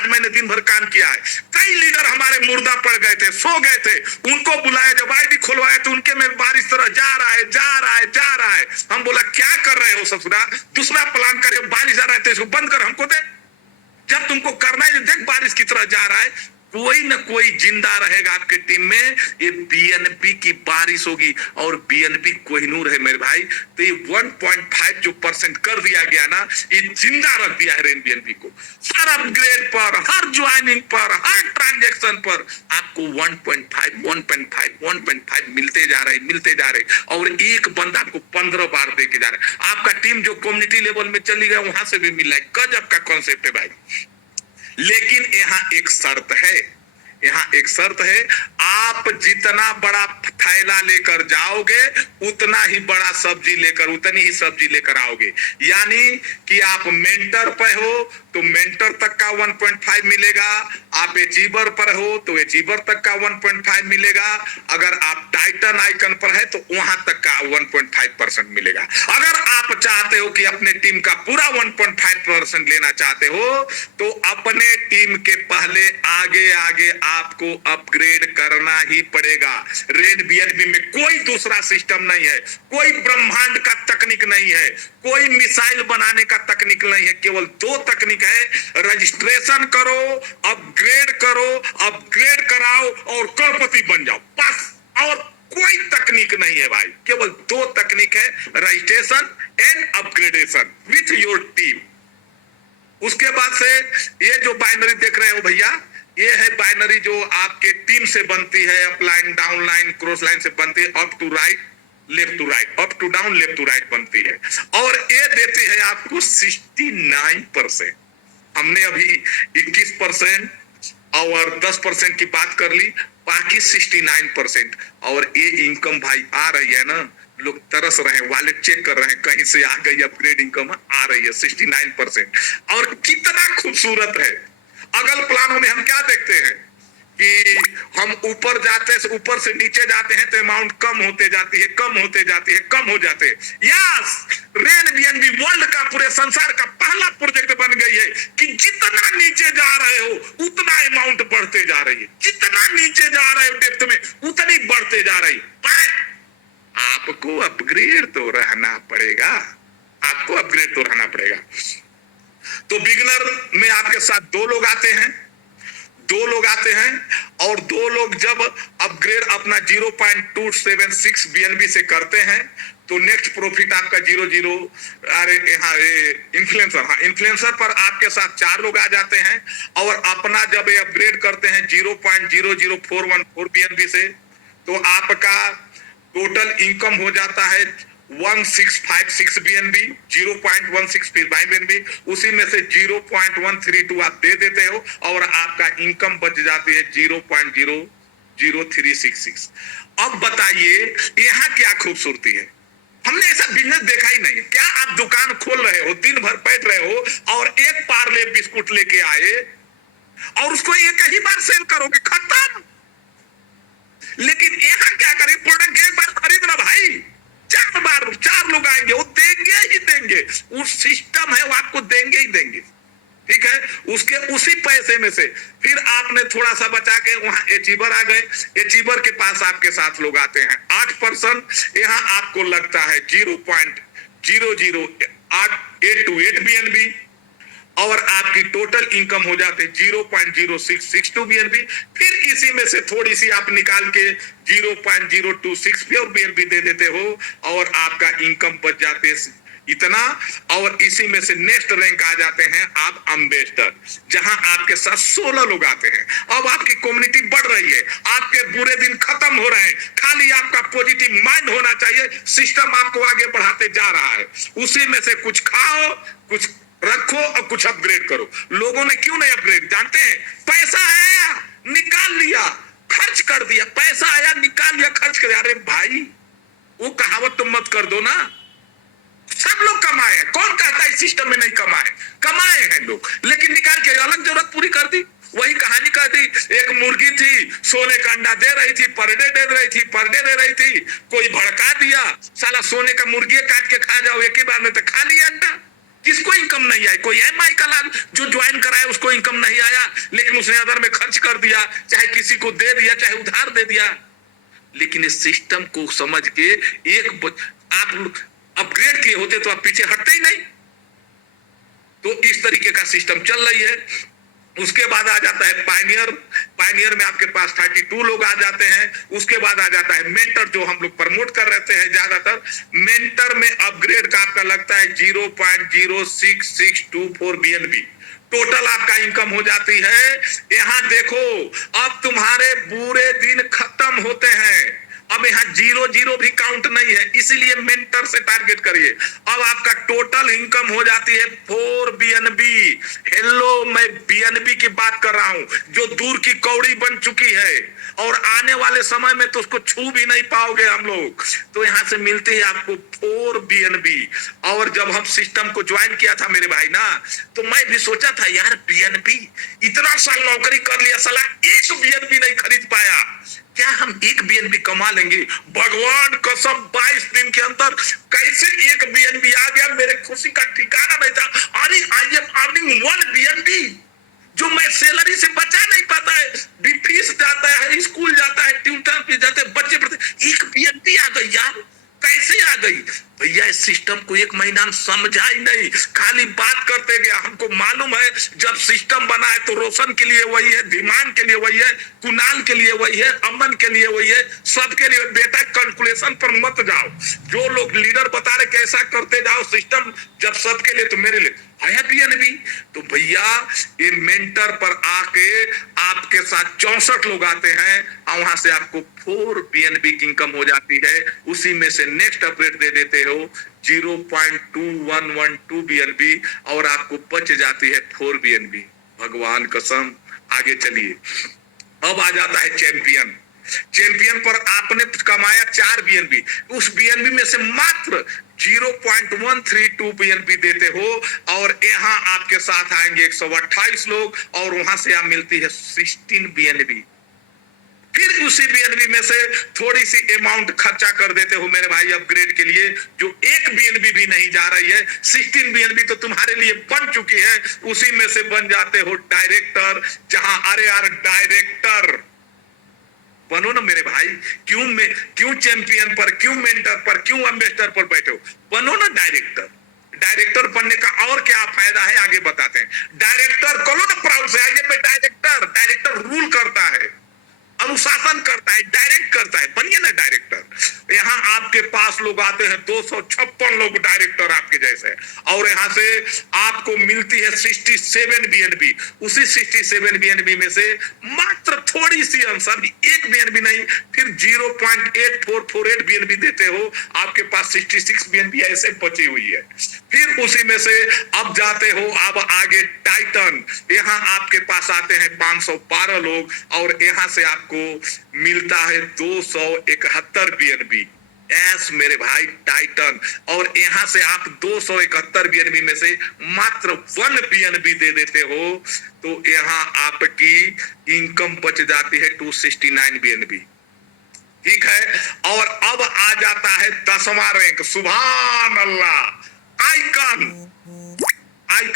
मैंने दिन भर काम किया है। कई लीडर हमारे मुर्दा पड़ गए थे, सो गए थे, उनको बुलाया, जब आईडी खुलवाया तो उनके में बारिश तरह जा रहा है। हम बोला क्या कर रहे हो ससुरा, दूसरा प्लान करे, बारिश जा रहा है तो इसको बंद कर, हमको दे। जब तुमको करना है, देख बारिश की तरह जा रहा है, कोई न कोई जिंदा रहेगा आपके टीम में। ये बीएनपी की बारिश होगी। और बीएनपी कोहिनूर है मेरे भाई। तो ये 1.5 जो % कर दिया गया ना, ये जिंदा रख दिया है रेन बीएनपी को। हर अपग्रेड पर, हर ज्वाइनिंग पर, हर ट्रांजेक्शन पर आपको 1.5 मिलते जा रहे। और एक बंदा आपको 15 बार दे के जा रहा है। आपका टीम जो कम्युनिटी लेवल में चली गया वहां से भी मिल रहा है। गजब का कॉन्सेप्ट है भाई। लेकिन यहाँ एक शर्त है, आप जितना बड़ा थैला लेकर जाओगे उतना ही बड़ा सब्जी लेकर, उतनी ही सब्जी लेकर आओगे। यानी कि आप मेंटर पे हो तो मेंटर तक का 1.5 मिलेगा, आप अचीवर पर हो तो अचीवर तक का 1.5 मिलेगा, अगर आप टाइटन आइकन पर है तो वहां तक का 1.5% मिलेगा। अगर आप चाहते हो कि अपने टीम का पूरा 1.5% लेना चाहते हो तो अपने टीम के पहले आगे आपको अपग्रेड करना ही पड़ेगा। रेन बीएनबी में कोई दूसरा सिस्टम नहीं है, कोई ब्रह्मांड का तकनीक नहीं है, कोई मिसाइल बनाने का तकनीक नहीं है। केवल 2 तकनीक है, रजिस्ट्रेशन करो, अपग्रेड कराओ और करोड़पति बन जाओ, बस। और कोई तकनीक नहीं है भाई, केवल 2 तकनीक है, registration and upgradation with your team. उसके बाद से ये जो बाइनरी देख रहे हो भैया, ये है बाइनरी जो आपके टीम से बनती है, up line, down line, cross line से बनती है, up to right, left to right, up to down, left to right बनती है। और ये देती है आपको 69%। हमने अभी 21% और 10% की बात कर ली, बाकी 69%। और ये इनकम भाई आ रही है ना, लोग तरस रहे हैं, वॉलेट चेक कर रहे हैं, कहीं से आ गई अपग्रेड इनकम, आ रही है 69%। और कितना खूबसूरत है। अगल प्लानों में हम क्या देखते हैं कि हम ऊपर से नीचे जाते हैं तो अमाउंट कम होते जाती है, कम होते जाती है, कम हो जाते हैं। यस, रेन बीएनबी वर्ल्ड का, पूरे संसार का पहला प्रोजेक्ट बन गई है कि जितना नीचे जा रहे हो उतना अमाउंट बढ़ते जा रही है, जितना नीचे जा रहे हो डेप्थ में उतनी बढ़ते जा रही है। आपको अपग्रेड तो रहना पड़ेगा, आपको अपग्रेड तो रहना पड़ेगा। तो बिगनर में आपके साथ दो लोग आते हैं और दो लोग जब अपग्रेड अपना 0.276 बीएनबी से करते हैं तो नेक्स्ट प्रॉफिट आपका 00, अरे हाँ, इन्फ्लुएंसर पर आपके साथ 4 लोग आ जाते हैं और अपना जब ये अपग्रेड करते हैं 0.00414 बीएनबी से तो आपका टोटल इनकम हो जाता है 1656 बीएनबी, 0.165 बीएनबी, उसी में से 0.132 आप दे देते हो और आपका इनकम बच जाती है 0.00366। अब बताइए यहाँ क्या खूबसूरती है। हमने ऐसा बिजनेस देखा ही नहीं। क्या आप दुकान खोल रहे हो, दिन भर बैठ रहे हो और एक पार्ले बिस्कुट लेके आए और उसको एक ही बार सेल करोगे, खत्म। लेकिन यहाँ क्या करें, प्रोडक्ट एक बार खरीदना भाई, 4 बार 4 लोग आएंगे, वो देंगे ही देंगे। उस सिस्टम है, वो आपको देंगे ही देंगे, ठीक है। उसके उसी पैसे में से फिर आपने थोड़ा सा बचा के वहां अचीवर आ गए, अचीवर के पास आपके साथ लोग आते हैं 8%, यहाँ आपको लगता है 0.00828 बीएनबी और आपकी टोटल इनकम हो जाते 0.0662 बीएनबी। फिर इसी में से थोड़ी सी आप निकाल के 0.026 बीएनबी दे देते हो और आपका इनकम बच जाते इतना। और इसी में से नेक्स्ट रैंक आ जाते हैं आप एम्बेसडर, जहां आपके साथ 16 लोग आते हैं। अब आपकी कम्युनिटी बढ़ रही है, आपके बुरे दिन खत्म हो रहे हैं, खाली आपका पॉजिटिव माइंड होना चाहिए। सिस्टम आपको आगे बढ़ाते जा रहा है, उसी में से कुछ खाओ, कुछ रखो और कुछ अपग्रेड करो। लोगों ने क्यों नहीं अपग्रेड, जानते हैं? पैसा आया निकाल लिया, खर्च कर दिया, पैसा आया निकाल लिया, खर्च कर दिया। अरे भाई, वो कहावत तुम मत कर दो ना। सब लोग कमाए हैं, कौन कहता है इस सिस्टम में नहीं कमाए? कमाए हैं लोग, लेकिन निकाल के अलग जरूरत पूरी कर दी। वही कहानी कर दी, एक मुर्गी थी, सोने का अंडा दे रही थी, पर डे दे रही थी, पर डे दे रही थी, कोई भड़का दिया, साला सोने का मुर्गी काट के खा जाओ एक ही बार में, तो खा लिया अंडा। किसको इनकम नहीं आई? कोई है माइकल जो ज्वाइन कराया उसको इनकम नहीं आया, लेकिन उसने अदर में खर्च कर दिया, चाहे किसी को दे दिया, चाहे उधार दे दिया। लेकिन इस सिस्टम को समझ के आप अपग्रेड किए होते तो आप पीछे हटते ही नहीं। तो इस तरीके का सिस्टम चल रही है। उसके बाद आ जाता है पायनियर। पायनियर में आपके पास 32 लोग आ जाते हैं। उसके बाद आ जाता है मेंटर, जो हम लोग प्रमोट कर रहे हैं ज्यादातर। मेंटर में अपग्रेड का आपका लगता है 0.06624 बीएनबी। टोटल आपका इनकम हो जाती है, यहाँ देखो, अब तुम्हारे बुरे दिन खत्म होते हैं। अब यहाँ 0 भी काउंट नहीं है, इसीलिए मेंटर से टारगेट करिए। अब आपका टोटल इनकम हो जाती है 4 बीएनबी। हेलो, मैं बीएनबी की बात कर रहा हूं, जो दूर की कौड़ी बन चुकी है और आने वाले समय में तो उसको छू भी नहीं पाओगे हम लोग। तो यहाँ से मिलते हैं आपको 4 बीएनबी। और जब हम सिस्टम को ज्वाइन किया था मेरे भाई ना, तो मैं भी सोचा था यार बीएनबी, इतना साल नौकरी कर लिया, साला 1 बीएनबी नहीं खरीद पाया, क्या हम 1 बीएनबी कमा लेंगे? भगवान कसम 22 दिन के अंदर कैसे 1 बीएनबी आ गया, मेरे खुशी का ठिकाना नहीं था। अरे आई एम अर्निंग 1 बीएनबी, जो मैं सैलरी से बचा नहीं पाता है, फीस जाता है, स्कूल जाता है, ट्यूटर पे जाते हैं, बच्चे पढ़ते, 1 बीएनबी आ गई यार, कैसे आ गई? भैया इस सिस्टम को 1 महीना समझा ही नहीं, खाली बात करते गया। हमको मालूम है जब सिस्टम बना है तो रोशन के लिए वही है, धीमान के लिए वही है, कुणाल के लिए वही है, अमन के लिए वही है, सबके लिए। बेटा कैलकुलेशन पर मत जाओ, जो लोग लीडर बता रहे कैसा करते जाओ सिस्टम, जब सबके लिए तो मेरे लिए है बीएनबी। तो भैया ये मेंटर पर आके आपके साथ 64 लोग आते हैं और वहां से आपको 4 बीएनबी की इनकम हो जाती है। उसी में से नेक्स्ट अपडेट दे देते हो 0.2112 बीएनबी और आपको बच जाती है 4 बीएनबी। भगवान कसम, आगे चलिए। अब आ जाता है चैंपियन। चैंपियन पर आपने कमाया 4 बीएनबी, उस बीएनबी में से मात्र 0.132 बीएनबी देते हो, और यहाँ आपके साथ आएंगे 128 लोग, और वहां से आप मिलती है 16 बीएनबी। फिर उसी बीएनबी में से थोड़ी सी अमाउंट खर्चा कर देते हो मेरे भाई अपग्रेड के लिए, जो एक बीएनबी भी नहीं जा रही है। 16 बीएनबी तो तुम्हारे लिए बन चुकी है, उसी में से बन जाते हो डायरेक्टर। जहां अरे यार डायरेक्टर बनो ना मेरे भाई, क्यों चैंपियन पर, क्यों मेंटर पर, क्यों एम्बेसडर पर बैठे हो? बनो ना डायरेक्टर। डायरेक्टर बनने का और क्या फायदा है आगे बताते हैं। डायरेक्टर करो ना प्राउड से, आइए पे डायरेक्टर। डायरेक्टर रूल करता है, अनुशासन करता है, डायरेक्ट करता है, बनिए ना डायरेक्टर। यहाँ आपके पास लोग आते हैं 256 लोग डायरेक्टर आपके जैसे, और यहाँ से आपको मिलती है 67 बीएनबी। उसी 67 बीएनबी में से मात्र थोड़ी सी आंसर, एक बीएनबी नहीं, फिर 0.8448 बीएनबी देते हो, आपके पास 66 बीएनबी ऐसे बची हुई है। फिर उसी में से अब जाते हो, अब आगे टाइटन, यहाँ आपके पास आते हैं 512 लोग, और यहाँ से आपको मिलता है 271 बीएनबी। एस मेरे भाई टाइटन, और यहां से आप 271 बीएनबी में से मात्र 1 बीएनबी दे देते हो, तो यहां आपकी इनकम बच जाती है 269 बीएनबी। ठीक है, और अब आ जाता है 10वां रैंक। सुभान अल्लाह, आइकन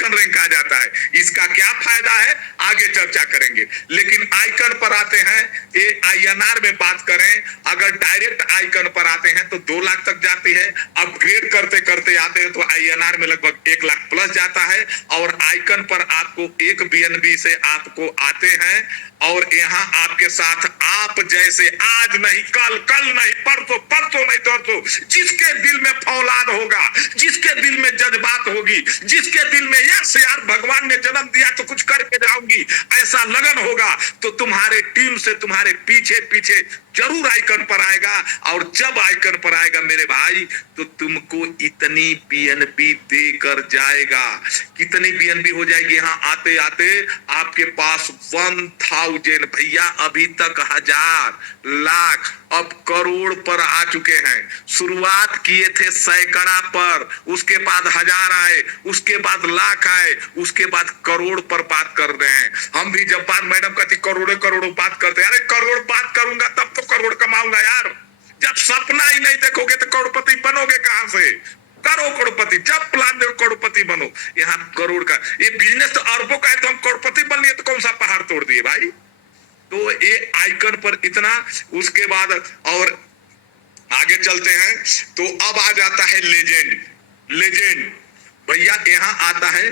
रैंक आ जाता है। इसका क्या फायदा है आगे चर्चा करेंगे, लेकिन आइकन पर आते हैं, ये आईएनआर में बात करें, अगर डायरेक्ट आइकन पर आते हैं तो 2 लाख तक जाती है। अपग्रेड करते करते आते हैं तो आईएनआर में लगभग 1 लाख प्लस जाता है, और आइकन पर आपको 1 बीएनबी से आपको आते हैं, और यहाँ आपके साथ आप जैसे आज नहीं कल, कल नहीं परसों, परसों नहीं तरसों, जिसके दिल में फौलाद होगा, जिसके दिल में जज्बात होगी, जिसके दिल में यस यार भगवान ने जन्म दिया तो कुछ करके जाऊंगी, ऐसा लगन होगा, तो तुम्हारे टीम से तुम्हारे पीछे पीछे जरूर आइकन पर आएगा। और जब आइकन पर आएगा मेरे भाई, तो तुमको इतनी बीएनबी देकर जाएगा। कितनी बीएनबी हो जाएगी? यहाँ आते आते आपके पास 1000, भैया अभी तक 1000, लाख, अब करोड़ पर आ चुके हैं। शुरुआत किए थे सैकड़ा पर, उसके बाद 1000 आए, उसके बाद लाख आए, उसके बाद करोड़ पर बात कर रहे हैं। हम भी जब बात मैडम कहती करोड़ों करोड़ों बात करते हैं, अरे करोड़ बात करूंगा तब तो करोड़ कमाऊंगा यार। जब सपना ही नहीं देखोगे तो करोड़पति बनोगे कहां से? करो करोड़पति, जब प्लान दो करोड़पति बनो। यहाँ करोड़ का ये बिजनेस तो अरबों का है, तो हम करोड़पति बन लिए तो कौन सा पहाड़ तोड़ दिए भाई? तो ये आइकन पर इतना, उसके बाद और आगे चलते हैं तो अब आ जाता है लेजेंड भैया यहाँ आता है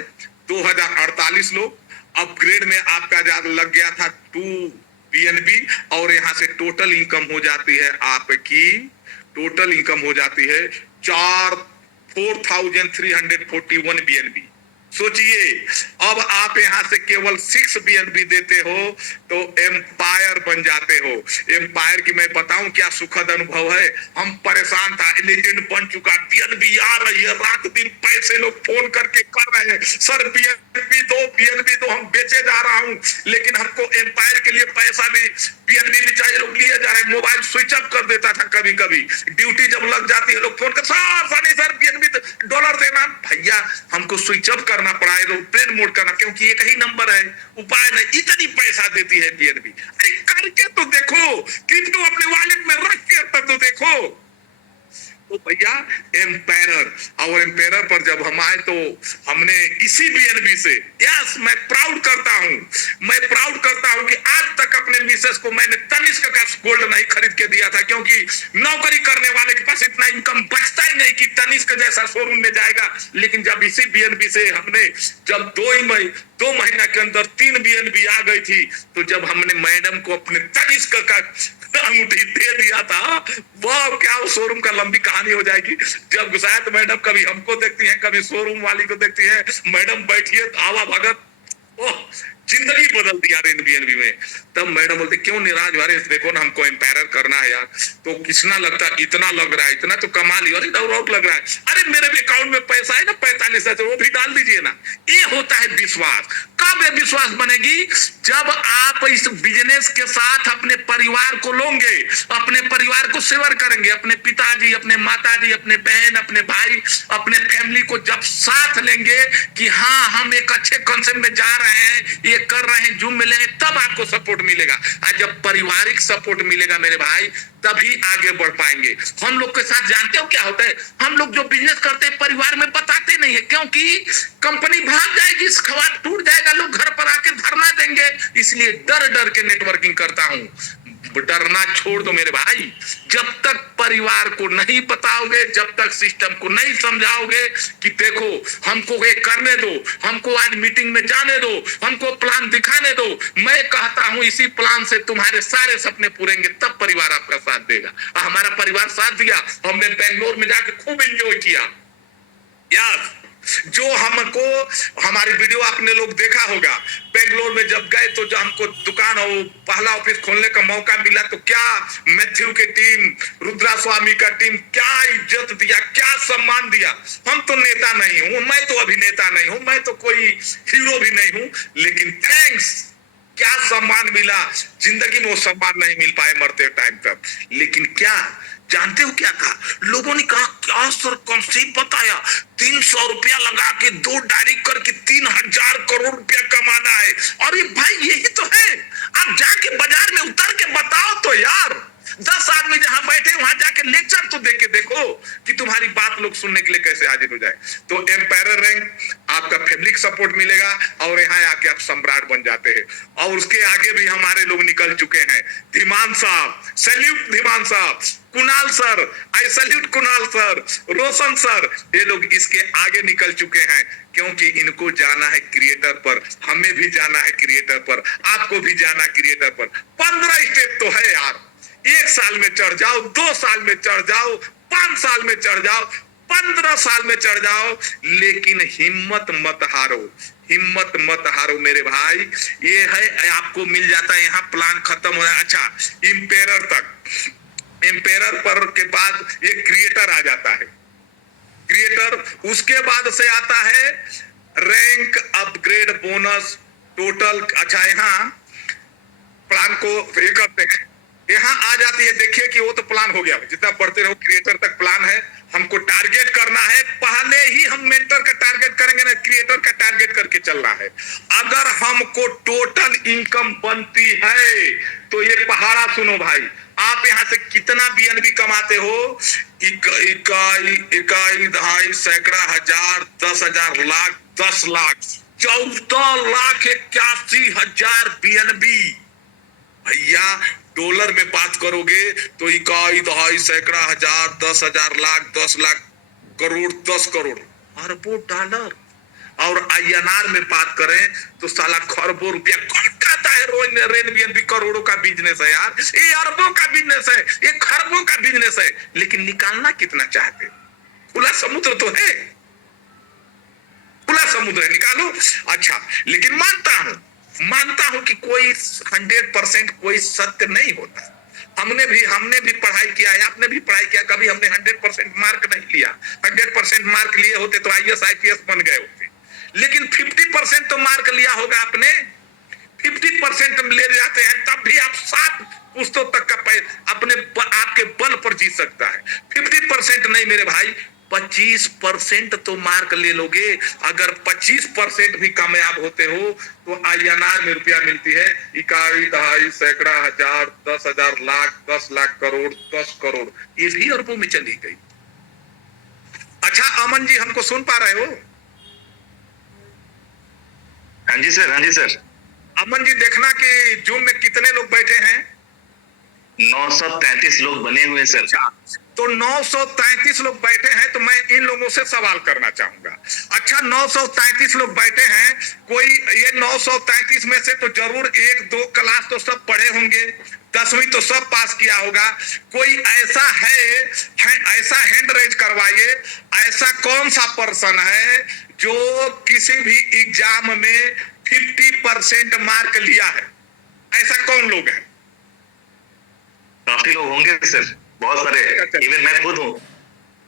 2048 लोग। अपग्रेड में आपका लग गया था 2 बीएनबी, और यहाँ से टोटल इनकम हो जाती है आपकी, टोटल इनकम हो जाती है 4341 बीएनबी। सोचिए, अब आप यहां से केवल 6 बीएनबी देते हो तो एम्पायर बन जाते हो। एम्पायर की मैं बताऊं क्या सुखद अनुभव है। हम परेशान था, लेजेंड बन चुका, बीएनबी आ रही है, रात दिन पैसे लोग फोन करके कर रहे हैं, सर बीएनबी दो, हम बेचे जा रहा हूं, लेकिन हमको एम्पायर के लिए पैसा भी, बीएनबी भी चाहिए, लोग लिए जा रहे हैं। मोबाइल स्विच ऑफ कर देता था कभी कभी, ड्यूटी जब लग जाती है लोग फोन कर, सर बीएनबी डॉलर देना, भैया हमको स्विच ऑफ करना पड़ा है, ट्रेन मोड करना, क्योंकि एक ही नंबर है, उपाय नहीं, इतनी पैसा देती है बीएनबी। अरे करके तो देखो, क्रिप्टो अपने वॉलेट में रख के तो देखो। तो भैया एम्पायर, और एम्पायर पर जब हम आए तो हमने इसी बीएनबी से, यस मैं प्राउड करता हूं कि आज तक अपने मिसेस को मैंने तनिष्क का गोल्ड नहीं खरीद के दिया था, क्योंकि नौकरी करने वाले के पास इतना इनकम बचता ही नहीं कि तनिष्क जैसा शोरूम में जाएगा। लेकिन जब इसी बीएनबी से हमने, जब 2 महीना के अंदर 3 बीएनबी आ गई थी, तो जब हमने मैडम को अपने तनिष्क का अंगूठी दे दिया था, वाह क्या वो शोरूम का लंबी कहानी हो जाएगी। जब शायद मैडम कभी हमको देखती हैं, कभी शोरूम वाली को देखती है, मैडम बैठिए आवा भगत, ओह जिंदगी बदल दिया एनबीएनबी में। तब मैडम बोलते क्यों निराज वाले, देखो ना हमको एम्पायर करना है यार। तो कितना लगता है, इतना लग रहा है, इतना तो कमा लिया, अरे डाउट लग रहा है, अरे मेरे भी अकाउंट में पैसा है ना 45,000, वो भी डाल दीजिए ना। ये होता है विश्वास। कब ये विश्वास बनेगी, जब आप इस बिजनेस के साथ अपने परिवार को लोगे, अपने परिवार को सेवर करेंगे, अपने पिताजी, अपने माताजी, अपने बहन, अपने भाई, अपने फैमिली को जब साथ लेंगे कि हाँ हम एक अच्छे कॉन्सेप्ट में जा रहे हैं, ये कर रहे हैं, जूम मिलेंगे, तब आपको सपोर्ट मिलेगा। आज जब पारिवारिक सपोर्ट मिलेगा मेरे भाई, तभी आगे बढ़ पाएंगे। हम लोग के साथ जानते हो क्या होता है, हम लोग जो बिजनेस करते हैं परिवार में बताते नहीं है, क्योंकि कंपनी भाग जाएगी, खबर टूट जाएगा, लोग घर पर आके धरना देंगे, इसलिए डर डर के नेटवर्किंग करता हूं। डरना छोड़ दो मेरे भाई। जब तक परिवार को नहीं बताओगे, जब तक सिस्टम को नहीं समझाओगे कि देखो हमको ये करने दो, हमको आज मीटिंग में जाने दो, हमको प्लान दिखाने दो, मैं कहता हूं इसी प्लान से तुम्हारे सारे सपने पूरेंगे, तब परिवार आपका साथ देगा। हमारा परिवार साथ दिया, हमने बेंगलोर में जाके खूब एंजॉय किया यार। जो हमको, हमारी वीडियो आपने लोग देखा होगा, बेंगलोर में जब गए तो जो हमको दुकान और पहला ऑफिस खोलने का मौका मिला, तो क्या मैथ्यू की टीम, रुद्रा स्वामी का टीम क्या इज्जत दिया, क्या सम्मान दिया। हम तो नेता नहीं हूं, मैं तो अभिनेता नहीं हूं, मैं तो कोई हीरो भी नहीं हूं, लेकिन थैंक्स, क्या सम्मान मिला। जिंदगी में वो सम्मान नहीं मिल पाए मरते टाइम तक। लेकिन क्या जानते हो क्या कहा लोगों ने, कहा क्या सर कॉन्सेप्ट बताया, 300 रुपया लगा के 2 डायरी करके 3,000 करोड़ रुपया कमाना है। अरे भाई यही तो है, आप जाके बाजार में उतर के बताओ तो यार। 10 आदमी जहां बैठे वहां जाके लेक्चर तो देके देखो कि तुम्हारी बात लोग सुनने के लिए कैसे हाजिर हो जाए। तो एम्पायर रैंक, आपका फैमिली सपोर्ट मिलेगा और यहाँ आके आप सम्राट बन जाते हैं। और उसके आगे भी हमारे लोग निकल चुके हैं। धीमान साहब, सैल्यूट धीमान साहब, कुणाल सर, आई सैल्यूट कुणाल सर, रोशन सर, ये लोग इसके आगे निकल चुके हैं, क्योंकि इनको जाना है क्रिएटर पर, हमें भी जाना है क्रिएटर पर, आपको भी जाना क्रिएटर पर। 15 स्टेप तो है यार, 1 साल में चढ़ जाओ, 2 साल में चढ़ जाओ, 5 साल में चढ़ जाओ, 15 साल में चढ़ जाओ, लेकिन हिम्मत मत हारो, हिम्मत मत हारो मेरे भाई। ये है, आपको मिल जाता है यहाँ, प्लान खत्म हो जाए। अच्छा, इम्पेरर तक, एम्पेरर पर के बाद एक क्रिएटर आ जाता है, क्रिएटर, उसके बाद से आता है रैंक, अपग्रेड, बोनस, टोटल। अच्छा, यहाँ प्लान को ये करते हैं, यहाँ आ जाती है, देखिए कि वो तो प्लान हो गया, जितना बढ़ते रहो क्रिएटर तक प्लान है। हमको टारगेट करना है, पहले ही हम मेंटर का टारगेट करेंगे ना, क्रिएटर का टारगेट करके चलना है। अगर हमको टोटल इनकम बनती है तो ये पहाड़ा सुनो भाई, आप यहाँ से कितना बीएनबी कमाते हो, इकाई, दहाई, सैकड़ा, हजार, 10,000, लाख, 10 लाख, 14,81,000 बीएनबी। भैया डॉलर में बात करोगे तो इकाई, दहाई, सैकड़ा, हजार, 10,000, लाख, 10 लाख, करोड़, 10 करोड़, अरबों डॉलर। और आईएनआर में बात करें तो साला खरबों रुपया। कौन कहता है रेनबीएनबी करोड़ों का बिजनेस है यार, ये अरबों का बिजनेस है, ये खरबों का बिजनेस है, लेकिन निकालना कितना चाहते। खुला समुद्र तो है, खुला समुद्र है, निकालो। अच्छा, लेकिन मानता हूं कि कोई 100% कोई सत्य नहीं होता। हमने भी पढ़ाई किया है, आपने भी पढ़ाई किया, कभी हमने 100% मार्क नहीं लिया। 100% मार्क लिए होते तो आईएएस आईपीएस बन गए होते, लेकिन 50% तो मार्क लिया होगा आपने। 50% हम ले जाते हैं, तब भी आप 7 पुस्तकों तक का अपने आपके बल पर जीत सकता है। 50% नहीं मेरे भाई, 25% तो मार्क ले लोगे। अगर 25% भी कामयाब होते हो तो आईएनआर में रुपया मिलती है, इकाई, दहाई, सैकड़ा, हजार, 10,000, लाख, 10 लाख, करोड़, 10 करोड़, ये भी अरबों में चली गई। अच्छा अमन जी, हमको सुन पा रहे हो? हाँ जी सर, हाँ जी सर। अमन जी, देखना कि जूम में कितने लोग बैठे हैं। 933 लोग बने हुए सर। तो 933 लोग बैठे हैं, तो मैं इन लोगों से सवाल करना चाहूंगा। अच्छा, 933 लोग बैठे हैं, कोई ये 933 में से तो जरूर 1-2 क्लास तो सब पढ़े होंगे, 10वीं तो सब पास किया होगा। कोई ऐसा है, ऐसा हैंड रेज करवाइए, ऐसा कौन सा पर्सन है जो किसी भी एग्जाम में 50% मार्क लिया है? ऐसा कौन लोग है? काफी लोग होंगे सर, बहुत सारे, इवन मैं खुद हूँ।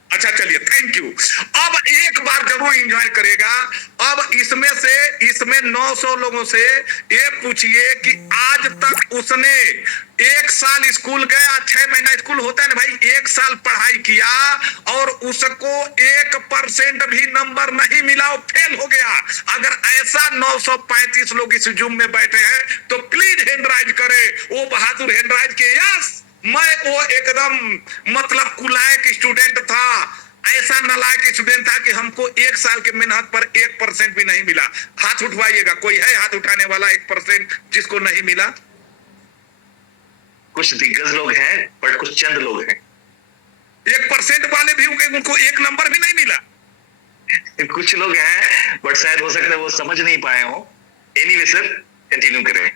अच्छा चलिए, थैंक यू। अब एक बार जरूर एंजॉय करेगा। अब इसमें 900 लोगों से ये पूछिए कि आज तक उसने 1 साल स्कूल गया, 6 महीना स्कूल होता है ना भाई, 1 साल पढ़ाई किया और उसको 1% भी नंबर नहीं मिला, वो फेल हो गया। अगर ऐसा 935 लोग इस जूम में बैठे हैं तो प्लीज हैंड राइज करे। वो बहादुर हैंड राइज के यस, मैं वो एकदम मतलब कुलायक स्टूडेंट था, ऐसा नालायक स्टूडेंट था कि हमको 1 साल के मेहनत पर 1% भी नहीं मिला। हाथ उठवाइएगा, कोई है हाथ उठाने वाला 1% जिसको नहीं मिला? कुछ दिग्गज लोग हैं, बट कुछ चंद लोग हैं। 1% वाले भी होंगे, उनको 1 नंबर भी नहीं मिला। कुछ लोग हैं, बट शायद हो सकता है वो समझ नहीं पाए हो। एनीवे सर, कंटिन्यू करें।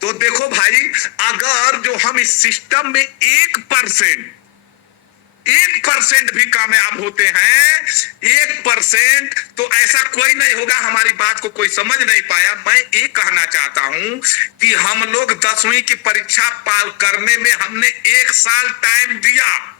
तो देखो भाई, अगर जो हम इस सिस्टम में 1% भी कामयाब होते हैं, 1%, तो ऐसा कोई नहीं होगा। हमारी बात को कोई समझ नहीं पाया। मैं ये कहना चाहता हूं कि हम लोग 10वीं की परीक्षा पार करने में हमने 1 साल टाइम दिया।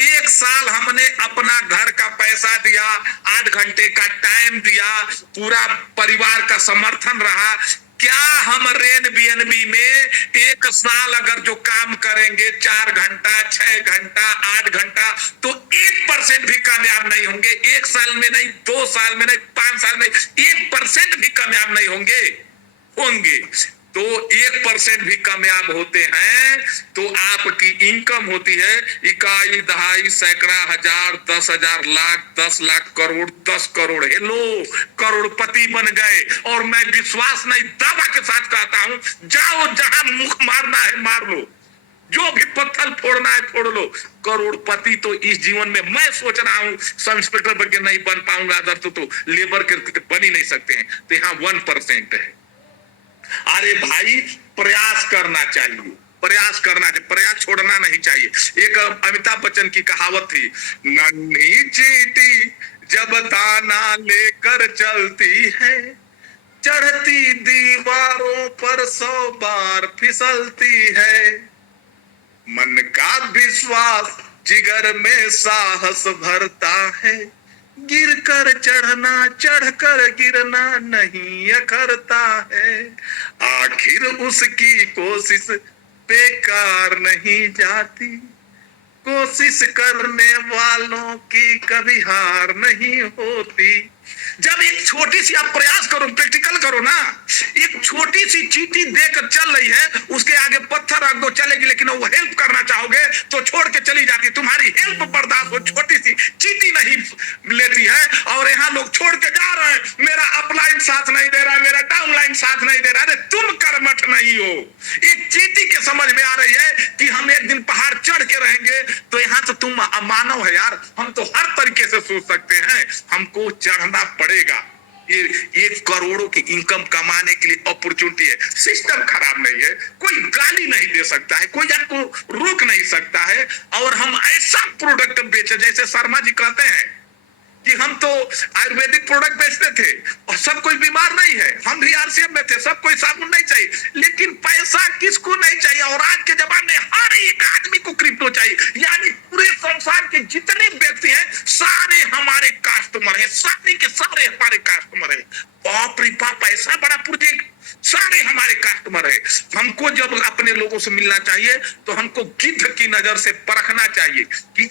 1 साल हमने अपना घर का पैसा दिया, 8 घंटे का टाइम दिया, पूरा परिवार का समर्थन रहा। क्या हम रेन बीएनबी में 1 साल अगर जो काम करेंगे 4 घंटा, 6 घंटा, 8 घंटा, तो 1% भी कामयाब नहीं होंगे? 1 साल में नहीं, 2 साल में नहीं, 5 साल में 1% भी कामयाब नहीं होंगे। तो 1% भी कामयाब होते हैं तो आपकी इनकम होती है इकाई, दहाई, सैकड़ा, हजार, 10,000, लाख, 10 लाख, करोड़, 10 करोड़। हेलो, करोड़पति बन गए। और मैं विश्वास नहीं, दावा के साथ कहता हूं, जाओ जहां मुख मारना है मार लो, जो भी पत्थर फोड़ना है फोड़ लो। करोड़पति तो इस जीवन में मैं सोच रहा हूं, सब इंस्पेक्टर बन के नहीं बन पाऊंगा, अदर तो लेबर के बन ही नहीं सकते हैं। तो यहाँ 1% है। अरे भाई, प्रयास करना चाहिए, प्रयास छोड़ना नहीं चाहिए। एक अमिताभ बच्चन की कहावत थी, नन्ही चींटी जब दाना लेकर चलती है, चढ़ती दीवारों पर 100 बार फिसलती है। मन का विश्वास जिगर में साहस भरता है, गिर कर चढ़ना, चढ़कर गिरना नहीं अखरता है। आखिर उसकी कोशिश बेकार नहीं जाती, कोशिश करने वालों की कभी हार नहीं होती। जब एक छोटी सी आप प्रयास करो, प्रैक्टिकल करो ना, एक छोटी सी चींटी देकर चल रही है, उसके आगे पत्थर रख दो चलेगी, लेकिन वो हेल्प करना चाहोगे तो छोड़ के चली जाती। तुम्हारी हेल्प बर्दाश्त हो, छोटी सी चींटी नहीं लेती है। और यहाँ लोग छोड़ के जा रहे हैं, मेरा अपलाइन साथ नहीं दे रहा, मेरा डाउनलाइन साथ नहीं दे रहा। अरे तुम कर्मठ नहीं हो। एक चींटी के समझ में आ रही है कि हम एक दिन पहाड़ चढ़ के रहेंगे, तो यहाँ तो तुम मानव है यार, हम तो हर तरीके से सोच सकते हैं, हमको चढ़ना पड़ेगा। ये करोड़ों की इनकम कमाने के लिए अपॉर्चुनिटी है। सिस्टम खराब नहीं है, कोई गाली नहीं दे सकता है, कोई आपको रोक नहीं सकता है। और हम ऐसा प्रोडक्ट बेचे, जैसे शर्मा जी कहते हैं कि हम तो आयुर्वेदिक प्रोडक्ट बेचते थे और सब कोई बीमार नहीं है। हम भी आरसीएम में थे, सब कोई साबुन नहीं चाहिए, लेकिन पैसा किसको नहीं चाहिए? और आज के जमाने हर एक आदमी को क्रिप्टो चाहिए। यानी पूरे संसार के जितने व्यक्ति हैं सारे हमारे कस्टमर हैं, सारे के सारे हमारे कस्टमर हैं। बाप रे बाप, ऐसा बड़ा प्रोजेक्ट, सारे हमारे कस्टमर है। हमको जब अपने लोगों से मिलना चाहिए तो हमको गिद्ध की नजर से परखना चाहिए कि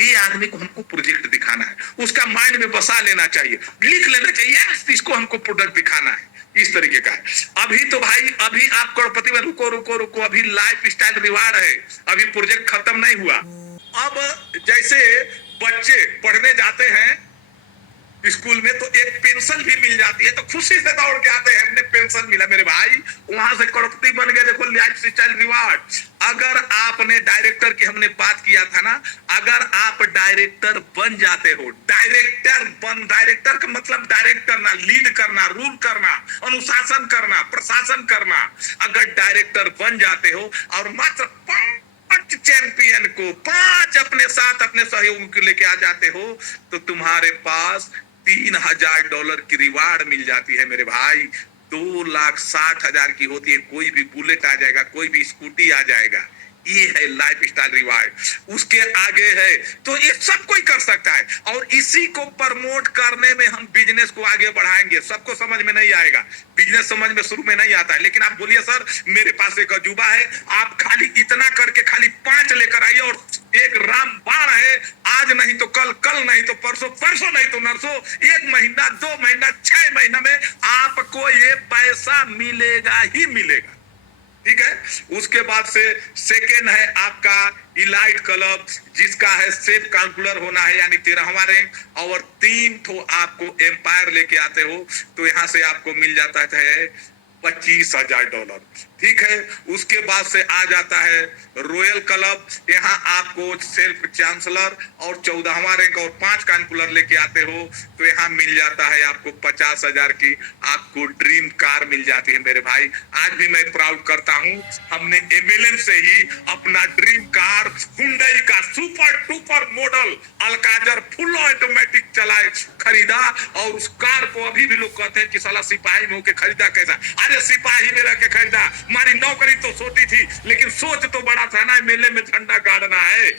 ये आदमी को हमको प्रोजेक्ट दिखाना है, उसका माइंड में बसा लेना चाहिए, लिख लेना चाहिए, इसको हमको प्रोडक्ट दिखाना है। इस तरीके का है। अभी तो भाई, अभी आप करोड़पति में रुको, अभी लाइफ स्टाइल रिवार्ड है, अभी प्रोजेक्ट खत्म नहीं हुआ। अब जैसे बच्चे पढ़ने जाते हैं स्कूल में तो एक पेंशन भी मिल जाती है, तो खुशी से दौड़ के आते हैं, हमने पेंशन मिला मेरे भाई, वहां से करोड़पति बन गए। देखो लाइफ स्टाइल रिवार्ड। अगर आपने डायरेक्टर की हमने बात किया था ना, अगर आप डायरेक्टर बन जाते हो, डायरेक्टर का मतलब डायरेक्ट करना, लीड करना, रूल करना, अनुशासन करना, प्रशासन करना। अगर डायरेक्टर बन जाते हो और मात्र 5 चैंपियन को, 5 अपने साथ अपने सहयोगी को लेके आ जाते हो, तो तुम्हारे पास $3,000 की रिवार्ड मिल जाती है मेरे भाई। 2,60,000 की होती है, कोई भी बुलेट आ जाएगा, कोई भी स्कूटी आ जाएगा। ये है लाइफ स्टाइल रिवार्ड। उसके आगे है तो ये सब कोई कर सकता है, और इसी को प्रमोट करने में हम बिजनेस को आगे बढ़ाएंगे। सबको समझ में नहीं आएगा, बिजनेस समझ में शुरू में नहीं आता है, लेकिन आप बोलिए सर मेरे पास एक अजूबा है, आप खाली इतना करके खाली 5 लेकर आइए, और एक रामबाण है, आज नहीं तो कल, कल नहीं तो परसों, परसों नहीं तो नरसों, 1 महीना 2 महीना 6 महीना में आपको ये पैसा मिलेगा ही मिलेगा। ठीक है। उसके बाद से सेकेंड है आपका इलाइट क्लब, जिसका है सेफ काउंसलर होना है, यानी 13वां रैंक, और 3 ठो आपको एम्पायर लेके आते हो तो यहाँ से आपको मिल जाता है $25,000। ठीक है। उसके बाद से आ जाता है रॉयल क्लब, यहाँ आपको सेल्फ चांसलर और 14वां रैंक और 5 काउंसलर लेके आते हो तो यहाँ मिल जाता है आपको 50,000 की आपको ड्रीम कार मिल जाती है मेरे भाई। आज भी मैं प्राउड करता हूँ, हमने एमएलएम से ही अपना ड्रीम कार हुंडई का super duper model Alcazar full automatic चलाए खरीदा, और उस कार को अभी भी लोग कहते हैं कि साला सिपाही में होके खरीदा कैसा। अरे सिपाही में रह के खरीदा, हमारी नौकरी तो छोटी थी लेकिन सोच तो बड़ा था ना, एमएलए में झंडा गाड़ना है,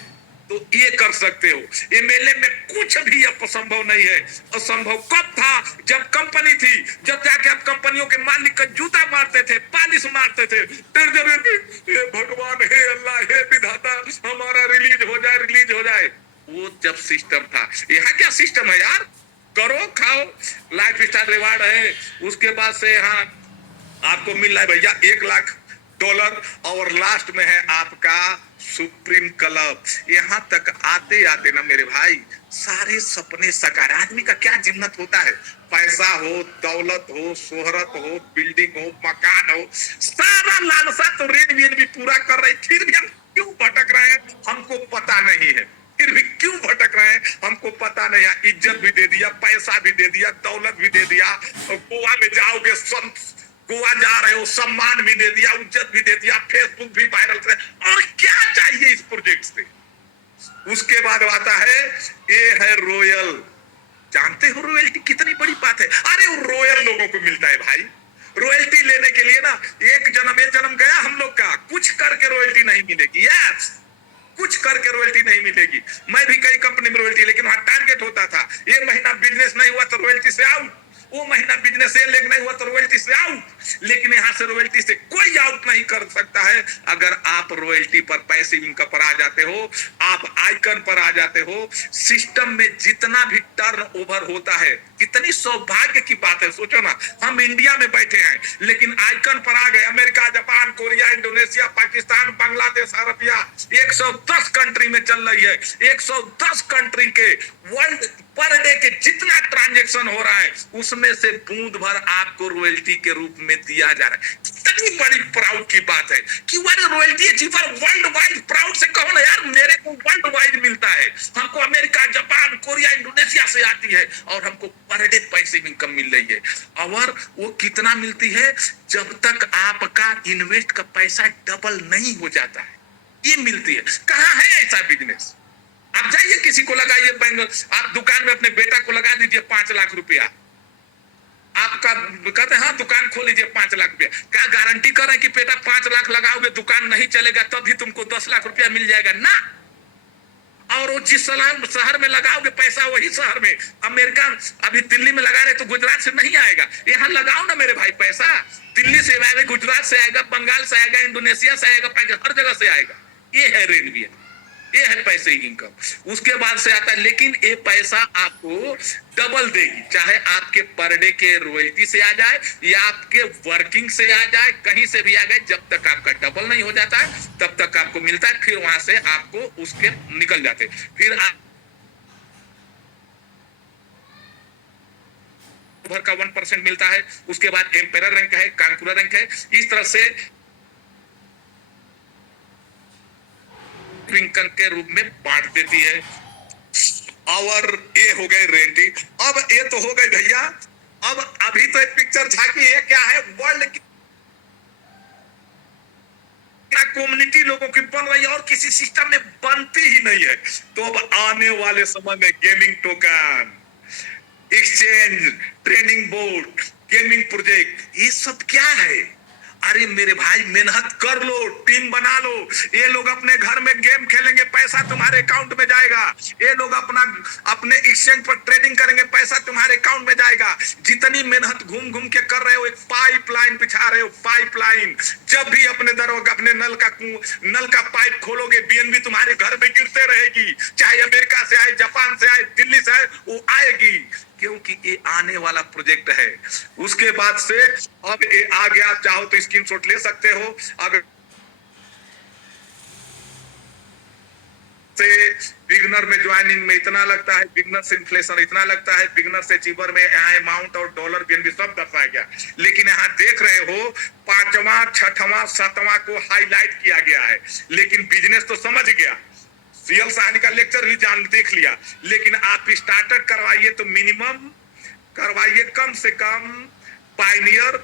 तो ये कर सकते हो। एमएलए में कुछ भी असंभव नहीं है। असंभव कब था? जब कंपनी थी, जब जाके आप कंपनियों के मालिक का जूता मारते थे, पालिश मारते थे, हे भगवान, हे अल्लाह, हे विधाता, हमारा रिलीज हो जाए, रिलीज हो जाए। वो जब सिस्टम था। यहाँ क्या सिस्टम है यार? करो खाओ, लाइफ स्टाइल रिवार्ड है। उसके बाद से यहाँ आपको मिल रहा है भैया $1,00,000, और लास्ट में है आपका सुप्रीम क्लब। यहाँ तक आते आते ना मेरे भाई सारे सपने साकार। आदमी का क्या जिन्नत होता है? पैसा हो, दौलत हो, शोहरत हो, बिल्डिंग हो, मकान हो, सारा लालसा तो रेड भी पूरा कर रहे, फिर भी हम क्यों भटक रहे हैं हमको पता नहीं है। फिर भी क्यों भटक रहे हैं हमको पता नहीं है। इज्जत भी दे दिया, पैसा भी दे दिया, दौलत भी दे दिया, और गोवा में जाओगे, गोवा जा रहे हो, सम्मान भी दे दिया, इज्जत भी दे दिया, फेसबुक भी वायरल कर, और क्या चाहिए इस प्रोजेक्ट से? उसके बाद आता है ये है रॉयल। जानते हो रॉयल्टी कितनी बड़ी बात है? अरे वो रॉयल लोगों को मिलता है भाई। रॉयल्टी लेने के लिए ना एक जन्म गया हम लोग का, कुछ करके रॉयल्टी नहीं मिलेगी। यस, कुछ करके रॉयल्टी नहीं मिलेगी। मैं भी कई कंपनी में रॉयल्टी, लेकिन वहां टारगेट होता था, ये महीना बिजनेस नहीं हुआ तो रॉयल्टी से आउट, वो महीना बिजनेस से लेग नहीं हुआ तो रॉयल्टी से आउट। लेकिन यहाँ से रॉयल्टी से कोई आउट नहीं कर सकता है। अगर आप रॉयल्टी पर, पैसिव इनकम पर आ जाते हो, आप आइकन पर आ जाते हो, सिस्टम में जितना भी टर्न ओवर होता है, कितनी सौभाग्य की बात है। सोचो ना, हम इंडिया में बैठे हैं लेकिन आइकन पर आ गए। America, Japan, Korea, Indonesia, Pakistan, Bangladesh, Arabia, 110 country में चल रही है। 110 कंट्री के वर्ल्ड पर डे के जितना ट्रांजैक्शन हो रहा है उसमें से बूंद भर आपको रॉयल्टी के रूप में दिया जा रहा है। कितनी बड़ी प्राउड की बात है कि royalty achiever world wide. Proud से कहो ना यार, मेरे को वर्ल्ड वाइड मिलता है, हमको अमेरिका, जापान, कोरिया, इंडोनेशिया से आती है, और हमको पर डे पैसिव इनकम मिल रही है। और वो कितना मिलती है? जब तक आपका इन्वेस्ट का पैसा डबल नहीं हो जाता है, ये मिलती है। कहाँ है ऐसा बिजनेस? आप जाइए किसी को लगाइए, बैंक, आप दुकान में अपने बेटा को लगा दीजिए 5 लाख रुपया, आपका कहते हैं हाँ दुकान खोल लीजिए 5 लाख रुपया। क्या गारंटी कर रहे हैं कि बेटा 5 लाख लगाओगे दुकान नहीं चलेगा तभी तुमको 10 लाख रुपया मिल जाएगा? ना। और वो जिस शहर में लगाओगे पैसा वही शहर में, अमेरिका अभी दिल्ली में लगा रहे तो गुजरात से नहीं आएगा। यहाँ लगाओ ना मेरे भाई पैसा, दिल्ली से आएगा, गुजरात से आएगा, बंगाल से आएगा, इंडोनेशिया से आएगा, हर जगह से आएगा। ये है रेलवे, ये है पैसे की इनकम। उसके बाद से आता है, लेकिन ये पैसा आपको डबल देगी, चाहे आपके पर डे के रॉयल्टी से आ जाए या आपके वर्किंग से आ जाए, कहीं से भी आ जाए। जब तक आपका डबल नहीं हो जाता है तब तक आपको मिलता है। फिर वहां से आपको उसके निकल जाते, फिर भर का 1% मिलता है। उसके बाद एम्पेयर रैंक है, कांकुलर रैंक है। इस तरह से इनकम के रूप में बांट देती है। और ये हो गए रेंटी। अब ये तो हो गई भैया, अब अभी तो एक पिक्चर झांकी है, क्या है? वर्ल्ड की कम्युनिटी लोगों की बन रही है और किसी सिस्टम में बनती ही नहीं है। तो अब आने वाले समय में gaming token, exchange, training board, gaming project, ये सब क्या है? अरे मेरे भाई, मेहनत कर लो, टीम बना लो। ये लोग अपने घर में गेम खेलेंगे, पैसा तुम्हारे अकाउंट में जाएगा। ये लोग अपने एक्सचेंज पर ट्रेडिंग करेंगे, पैसा तुम्हारे अकाउंट में जाएगा। जितनी मेहनत घूम घूम के कर रहे हो, एक पाइपलाइन बिछा रहे हो, पाइपलाइन। जब भी अपने दरवाजा, अपने नल का पाइप खोलोगे, बीएनबी तुम्हारे घर में गिरते रहेगी। चाहे अमेरिका से आए, जापान से आए, दिल्ली से आए, वो आएगी, क्योंकि ये आने वाला प्रोजेक्ट है। उसके बाद से अब ये आ गया, आप चाहो तो स्क्रीनशॉट ले सकते हो। अगर से बिगनर में ज्वाइनिंग में इतना लगता है, बिगनर से इन्फ्लेशन इतना लगता है, बिगनर से अचीवर में यहाँ अमाउंट और डॉलर बीएनबी सब दर्शाया गया। लेकिन यहाँ देख रहे हो, 5वां, 6वां, 7वां को हाईलाइट किया गया है। लेकिन बिजनेस तो समझ गया, सीएल साहनी का लेक्चर भी देख लिया। लेकिन आप स्टार्टर करवाइए तो मिनिमम करवाइए, कम से कम पायनियर,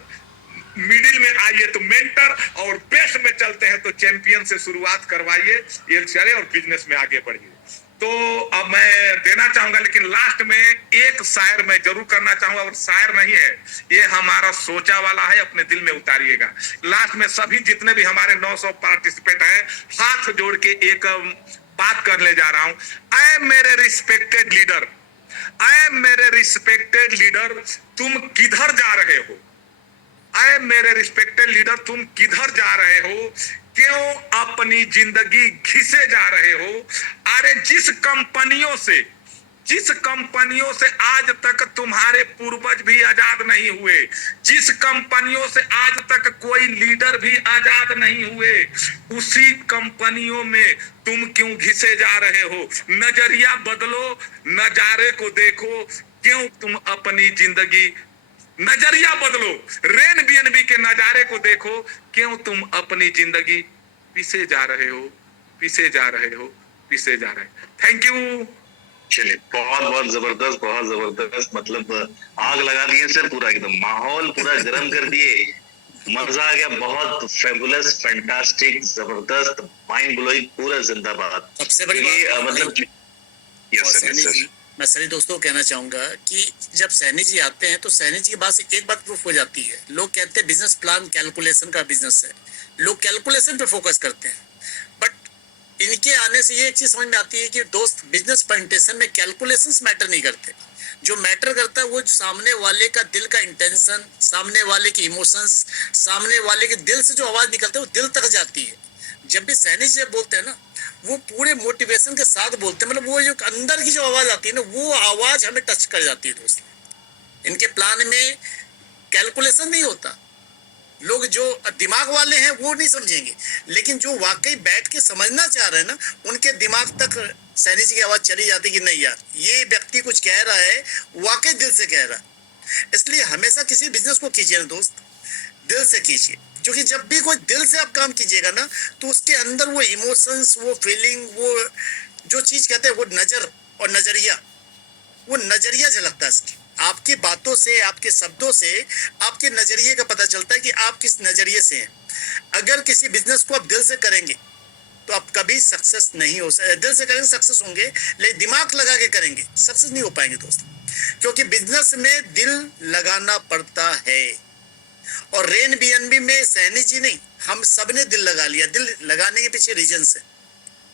मिडिल में आइए तो मेंटर, और बेस्ट में चलते हैं तो चैंपियन से शुरुआत करवाइए, ये चले और बिजनेस में आगे बढ़िए। तो अब मैं देना चाहूंगा, लेकिन लास्ट में एक शायर मैं जरूर करना चाहूंगा, और शायर नहीं है, ये हमारा सोचा वाला है, अपने दिल में उतारिएगा। लास्ट में सभी जितने भी हमारे 900 पार्टिसिपेंट हैं, हाथ जोड़ के एक बात करने जा रहा हूं। ऐ मेरे रिस्पेक्टेड लीडर, ऐ मेरे रिस्पेक्टेड लीडर, तुम किधर जा रहे हो? ऐ मेरे रिस्पेक्टेड लीडर, तुम किधर जा रहे हो? क्यों अपनी जिंदगी घिसे जा रहे हो? अरे जिस कंपनियों से आज तक तुम्हारे पूर्वज भी आजाद नहीं हुए, जिस कंपनियों से आज तक कोई लीडर भी आजाद नहीं हुए, उसी कंपनियों में तुम क्यों घिसे जा रहे हो? नजरिया बदलो, नजारे को देखो, क्यों तुम अपनी जिंदगी, नजरिया बदलो, रेन बीएनबी के नजारे को देखो, क्यों तुम अपनी जिंदगी पीछे जा रहे हो, पीछे जा रहे हो, पीछे जा रहे हो। Thank you. चलिए, बहुत बहुत जबरदस्त, बहुत जबरदस्त। मतलब आग लगा दिए सर, पूरा एकदम माहौल पूरा गर्म कर दिए। मजा आ गया, बहुत फेबुलस, फैंटास्टिक, जबरदस्त, माइंड ब्लोइंग, पूरा जिंदाबाद। सबसे बड़ी बात मतलब यस सर, मैं सभी दोस्तों को कहना चाहूंगा कि जब सैनी जी आते हैं तो सैनी जी के बाद एक बात प्रूफ हो जाती है। लोग कहते हैं बिजनेस प्लान कैलकुलेशन का बिजनेस है, लोग कैलकुलेशन पे फोकस करते हैं, बट इनके आने से ये एक चीज समझ में आती है कि दोस्त, बिजनेस प्रेजेंटेशन में कैलकुलेशंस मैटर नहीं करते। जो मैटर करता है वो सामने वाले का दिल का इंटेंशन, सामने वाले के इमोशंस, सामने वाले के दिल से जो आवाज निकलती है वो दिल तक जाती है। जब भी सैनी जी बोलते हैं ना, वो पूरे मोटिवेशन के साथ बोलते हैं, मतलब वो जो अंदर की जो आवाज आती है ना, वो आवाज हमें टच कर जाती है दोस्त। इनके प्लान में कैलकुलेशन नहीं होता। लोग जो दिमाग वाले हैं वो नहीं समझेंगे, लेकिन जो वाकई बैठ के समझना चाह रहे हैं ना, उनके दिमाग तक सैनी जी की आवाज चली जाती कि नहीं यार, ये व्यक्ति कुछ कह रहा है, वाकई दिल से कह रहा है। इसलिए हमेशा किसी बिजनेस को कीजिए ना दोस्त, दिल से कीजिए, क्योंकि जब भी कोई दिल से आप काम कीजिएगा ना, तो उसके अंदर वो इमोशंस, वो फीलिंग, वो जो चीज कहते हैं, वो नजर और नजरिया, वो नजरिया झलकता है इसकी। आपकी बातों से, आपके शब्दों से, आपके नजरिए का पता चलता है कि आप किस नजरिए से हैं। अगर किसी बिजनेस को आप दिल से करेंगे तो आप कभी सक्सेस नहीं हो सकते। दिल से करेंगे सक्सेस होंगे, लेकिन दिमाग लगा के करेंगे सक्सेस नहीं हो पाएंगे दोस्त, क्योंकि बिजनेस में दिल लगाना पड़ता है। और रेन बीएनबी में सैनी जी नहीं, हम सब ने दिल लगा लिया। दिल लगाने के पीछे रीजंस है,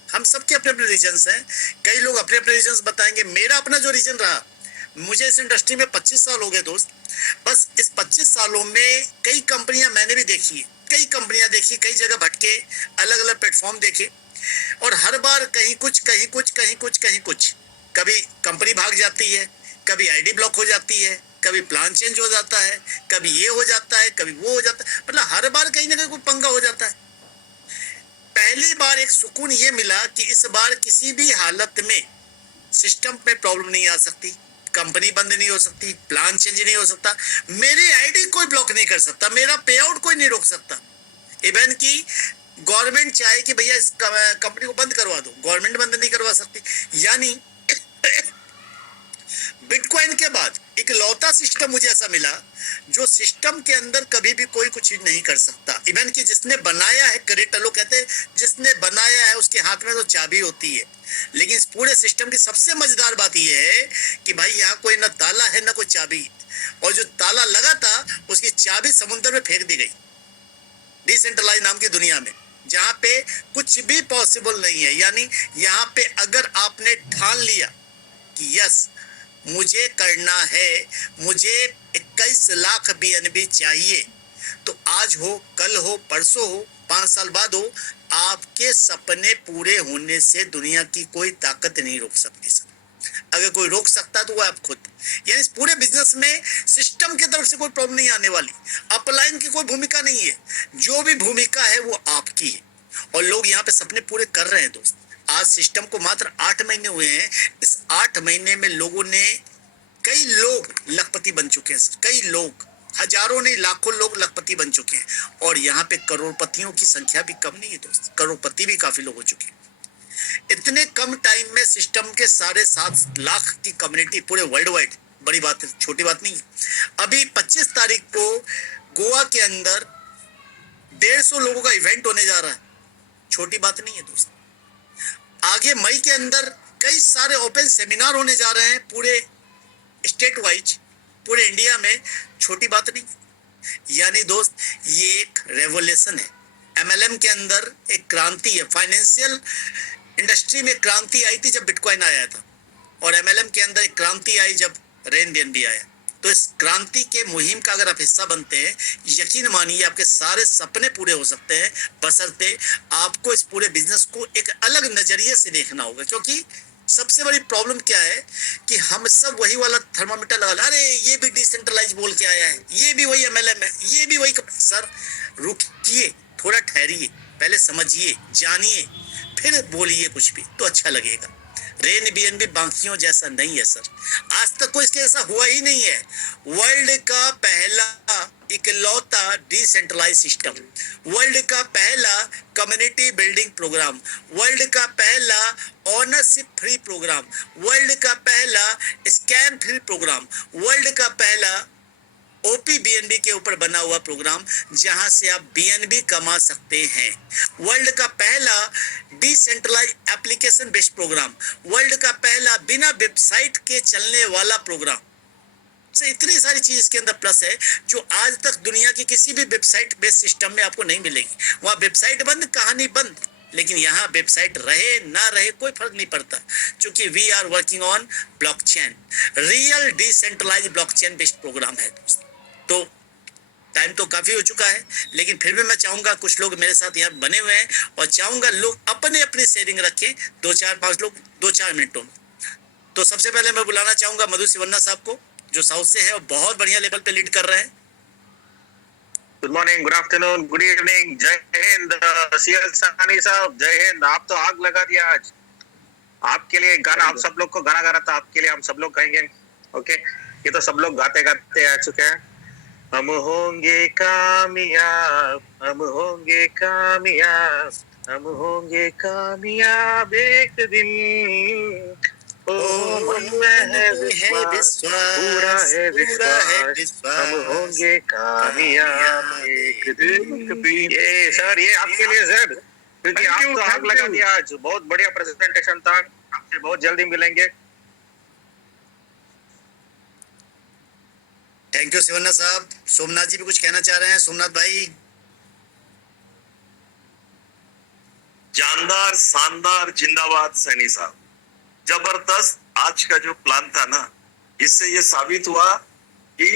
हम सबके अपने अपने रीजंस हैं। कई लोग अपने अपने रीजंस बताएंगे। मेरा अपना जो रीजन रहा, मुझे इस इंडस्ट्री में 25 साल हो गए दोस्त। बस इस 25 सालों में कई कंपनियां मैंने भी देखी है, कई कंपनियां देखी, कई जगह भटके, अलग अलग प्लेटफॉर्म देखे, और हर बार कहीं कुछ, कहीं कुछ, कहीं कुछ, कहीं कुछ। कभी कंपनी भाग जाती है, कभी आईडी ब्लॉक हो जाती है, कभी प्लान चेंज हो जाता है, कभी ये हो जाता है, कभी वो हो जाता है, मतलब हर बार कहीं ना कहीं कोई पंगा हो जाता है। पहली बार एक सुकून ये मिला कि इस बार किसी भी हालत में सिस्टम पे प्रॉब्लम नहीं आ सकती, कंपनी बंद नहीं हो सकती, प्लान चेंज नहीं हो सकता, मेरी आईडी कोई ब्लॉक नहीं कर सकता, मेरा पे आउट कोई नहीं रोक सकता। इवन की गवर्नमेंट चाहे कि भैया इस कंपनी को बंद करवा दो, गवर्नमेंट बंद नहीं करवा सकती। यानी बिटकॉइन के बाद एक लौता सिस्टम मुझे ऐसा मिला जो सिस्टम के अंदर कभी भी कोई कुछ नहीं कर सकता। इवन कि जिसने बनाया है क्रिएटर, लोग कहते हैं जिसने बनाया है उसके हाथ में तो चाबी होती है, लेकिन इस पूरे सिस्टम की सबसे मजेदार बात यह है कि भाई यहाँ कोई ना ताला है ना कोई चाबी, और जो ताला लगा था उसकी चाबी समुद्र में फेंक दी गई डिसेंट्रलाइज नाम की दुनिया में, जहाँ पे कुछ भी पॉसिबल नहीं है। यानी यहाँ पे अगर आपने ठान लिया कि यस मुझे करना है, मुझे 21 लाख BNB चाहिए, तो आज हो, कल हो, परसों हो, 5 साल बाद हो, आपके सपने पूरे होने से दुनिया की कोई ताकत नहीं रोक सकती सर। अगर कोई रोक सकता है तो वो आप खुद। यानी इस पूरे बिजनेस में सिस्टम की तरफ से कोई प्रॉब्लम नहीं आने वाली, अपलाइन की कोई भूमिका नहीं है, जो भी भूमिका है वो आपकी है, और लोग यहाँ पे सपने पूरे कर रहे हैं दोस्त। आज सिस्टम को मात्र 8 महीने हुए हैं, इस 8 महीने में लोगों ने, कई लोग लखपति बन चुके हैं सर, कई लोग, हजारों नहीं लाखों लोग लखपति बन चुके हैं, और यहाँ पे करोड़पतियों की संख्या भी कम नहीं है दोस्त, करोड़पति भी काफी लोग हो चुके हैं। इतने कम टाइम में सिस्टम के 7.5 लाख की कम्युनिटी पूरे वर्ल्ड वाइड, बड़ी बात है, छोटी बात नहीं है। अभी 25 तारीख को गोवा के अंदर 150 लोगों का इवेंट होने जा रहा है, छोटी बात नहीं है दोस्त। आगे मई के अंदर कई सारे ओपन सेमिनार होने जा रहे हैं पूरे स्टेट वाइज, पूरे इंडिया में, छोटी बात नहीं। यानी दोस्त ये एक रेवोल्यूशन है। MLM के अंदर एक क्रांति है, फाइनेंशियल इंडस्ट्री में क्रांति आई थी जब बिटकॉइन आया था, और MLM के अंदर एक क्रांति आई जब रेन BNB आया। तो इस क्रांति के मुहिम का अगर आप हिस्सा बनते हैं, यकीन मानिए आपके सारे सपने पूरे हो सकते हैं, बशर्ते आपको इस पूरे बिजनेस को एक अलग नजरिए से देखना होगा। क्योंकि सबसे बड़ी प्रॉब्लम क्या है कि हम सब वही वाला थर्मामीटर लगा, अरे ये भी डिसेंट्रलाइज बोल के आया है, ये भी वही MLM है, ये भी वही। सर रुकिए, थोड़ा ठहरिए, पहले समझिए, जानिए, फिर बोलिए कुछ भी तो अच्छा लगेगा। रेन BNB बाकियों जैसा नहीं है सर, आज तक कोई इसके जैसा हुआ ही नहीं है। वर्ल्ड का पहला इकलौता डिसेंट्रलाइज सिस्टम, वर्ल्ड का पहला कम्युनिटी बिल्डिंग प्रोग्राम, वर्ल्ड का पहला ऑनरशिप फ्री प्रोग्राम, वर्ल्ड का पहला स्कैम फ्री प्रोग्राम, वर्ल्ड का पहला OP-BNB के ऊपर बना हुआ प्रोग्राम जहां से आप BNB कमा सकते हैं, वर्ल्ड का पहला decentralize application based program, world का पहला बिना वेबसाइट के चलने वाला प्रोग्राम। से इतनी सारी चीज इसके अंदर प्लस है जो आज तक दुनिया की किसी भी वेबसाइट बेस्ड सिस्टम में आपको नहीं मिलेगी। वहां वेबसाइट बंद, कहानी बंद, लेकिन यहाँ वेबसाइट रहे ना रहे कोई फर्क नहीं पड़ता, क्योंकि we are working on blockchain, real decentralize blockchain based program है दोस्त। तो टाइम तो काफी हो चुका है, लेकिन फिर भी मैं चाहूंगा कुछ लोग मेरे साथ यहाँ बने हुए हैं, और चाहूंगा लोग अपने अपने शेयरिंग रखें, 2-4-5 लोग 2-4 मिनटों में। तो सबसे पहले मैं बुलाना चाहूंगा मधु सिवन्ना साहब को, जो साउथ से है और बहुत बढ़िया लेवल पे लीड कर रहे हैं। Good morning, good afternoon, good evening, जय हिंद। CL सानी साहब जय हिंद। आप तो आग लगा दिया आज। आपके लिए गाना, आप सब लोग को गाना गा रहा था, आपके लिए हम सब लोग गाएंगे। ओके, ये तो सब लोग गाते गाते आ चुके हैं। हम होंगे कामयाब, हम होंगे कामयाब, हम होंगे कामयाब एक दिन। ओ मन में है विश्वास, पूरा है विश्वास, हम होंगे कामयाब एक दिन। ये सर, ये आपके लिए सर, क्योंकि आप तो आग लगा दिया आज। बहुत बढ़िया प्रेजेंटेशन था, आपसे बहुत जल्दी मिलेंगे। थैंक यू सिवन्ना साहब। सोमनाथ जी भी कुछ कहना चाह रहे हैं, सोमनाथ भाई। जानदार, शानदार, जिंदाबाद सैनी साहब, जबरदस्त। आज का जो प्लान था ना, इससे ये साबित हुआ कि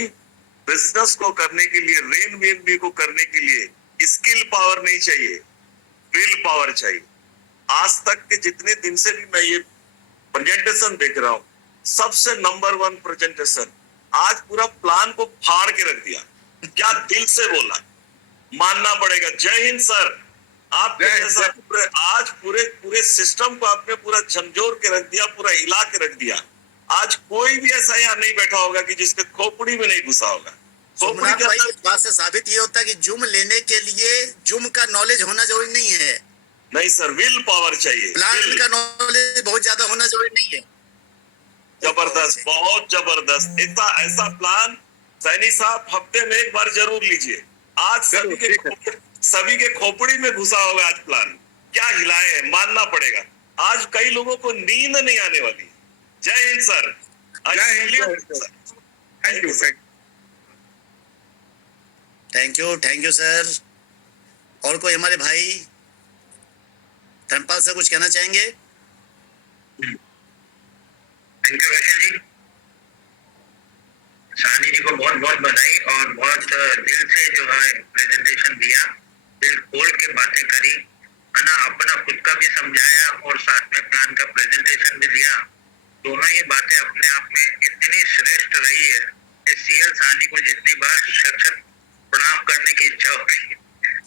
बिजनेस को करने के लिए, रेन BNB को करने के लिए स्किल पावर नहीं चाहिए, विल पावर चाहिए। आज तक के जितने दिन से भी मैं ये प्रेजेंटेशन देख रहा हूं, सबसे नंबर 1 प्रेजेंटेशन। आज पूरा प्लान को फाड़ के रख दिया, क्या दिल से बोला, मानना पड़ेगा। जय हिंद सर। आप आज पूरे सिस्टम को आपने पूरा झंझोर के रख दिया, पूरा हिला के रख दिया। आज कोई भी ऐसा यहाँ नहीं बैठा होगा कि जिसके खोपड़ी में नहीं घुसा होगा। खोपड़ी के अंदर बात से साबित ये होता है कि जुम लेने के लिए जुम का नॉलेज होना जरूरी नहीं है। नहीं सर, विल पावर चाहिए, प्लान का नॉलेज बहुत ज्यादा होना जरूरी नहीं है। जबरदस्त, बहुत जबरदस्त। ऐसा प्लान सैनी साहब हफ्ते में एक बार जरूर लीजिए। आज सभी के खोपड़ी में घुसा होगा आज प्लान, क्या हिलाए हैं मानना पड़ेगा। आज कई लोगों को नींद नहीं आने वाली। जय हिंद सर। जय Hind sir. Thank you. Thank you sir. और कोई हमारे भाई धर्मपाल सर कुछ कहना चाहेंगे? थैंक यू वैश्य जी। सानी जी को बहुत बहुत बधाई और बहुत दिल से जो है प्रेजेंटेशन दिया, दिल खोल के बातें करी है ना, अपना खुद का भी समझाया और साथ में प्लान का प्रेजेंटेशन भी दिया। दोनों ही बातें अपने आप में इतनी श्रेष्ठ रही है कि सीएल सानी को जितनी बार शत प्रणाम करने की इच्छा हो रही है।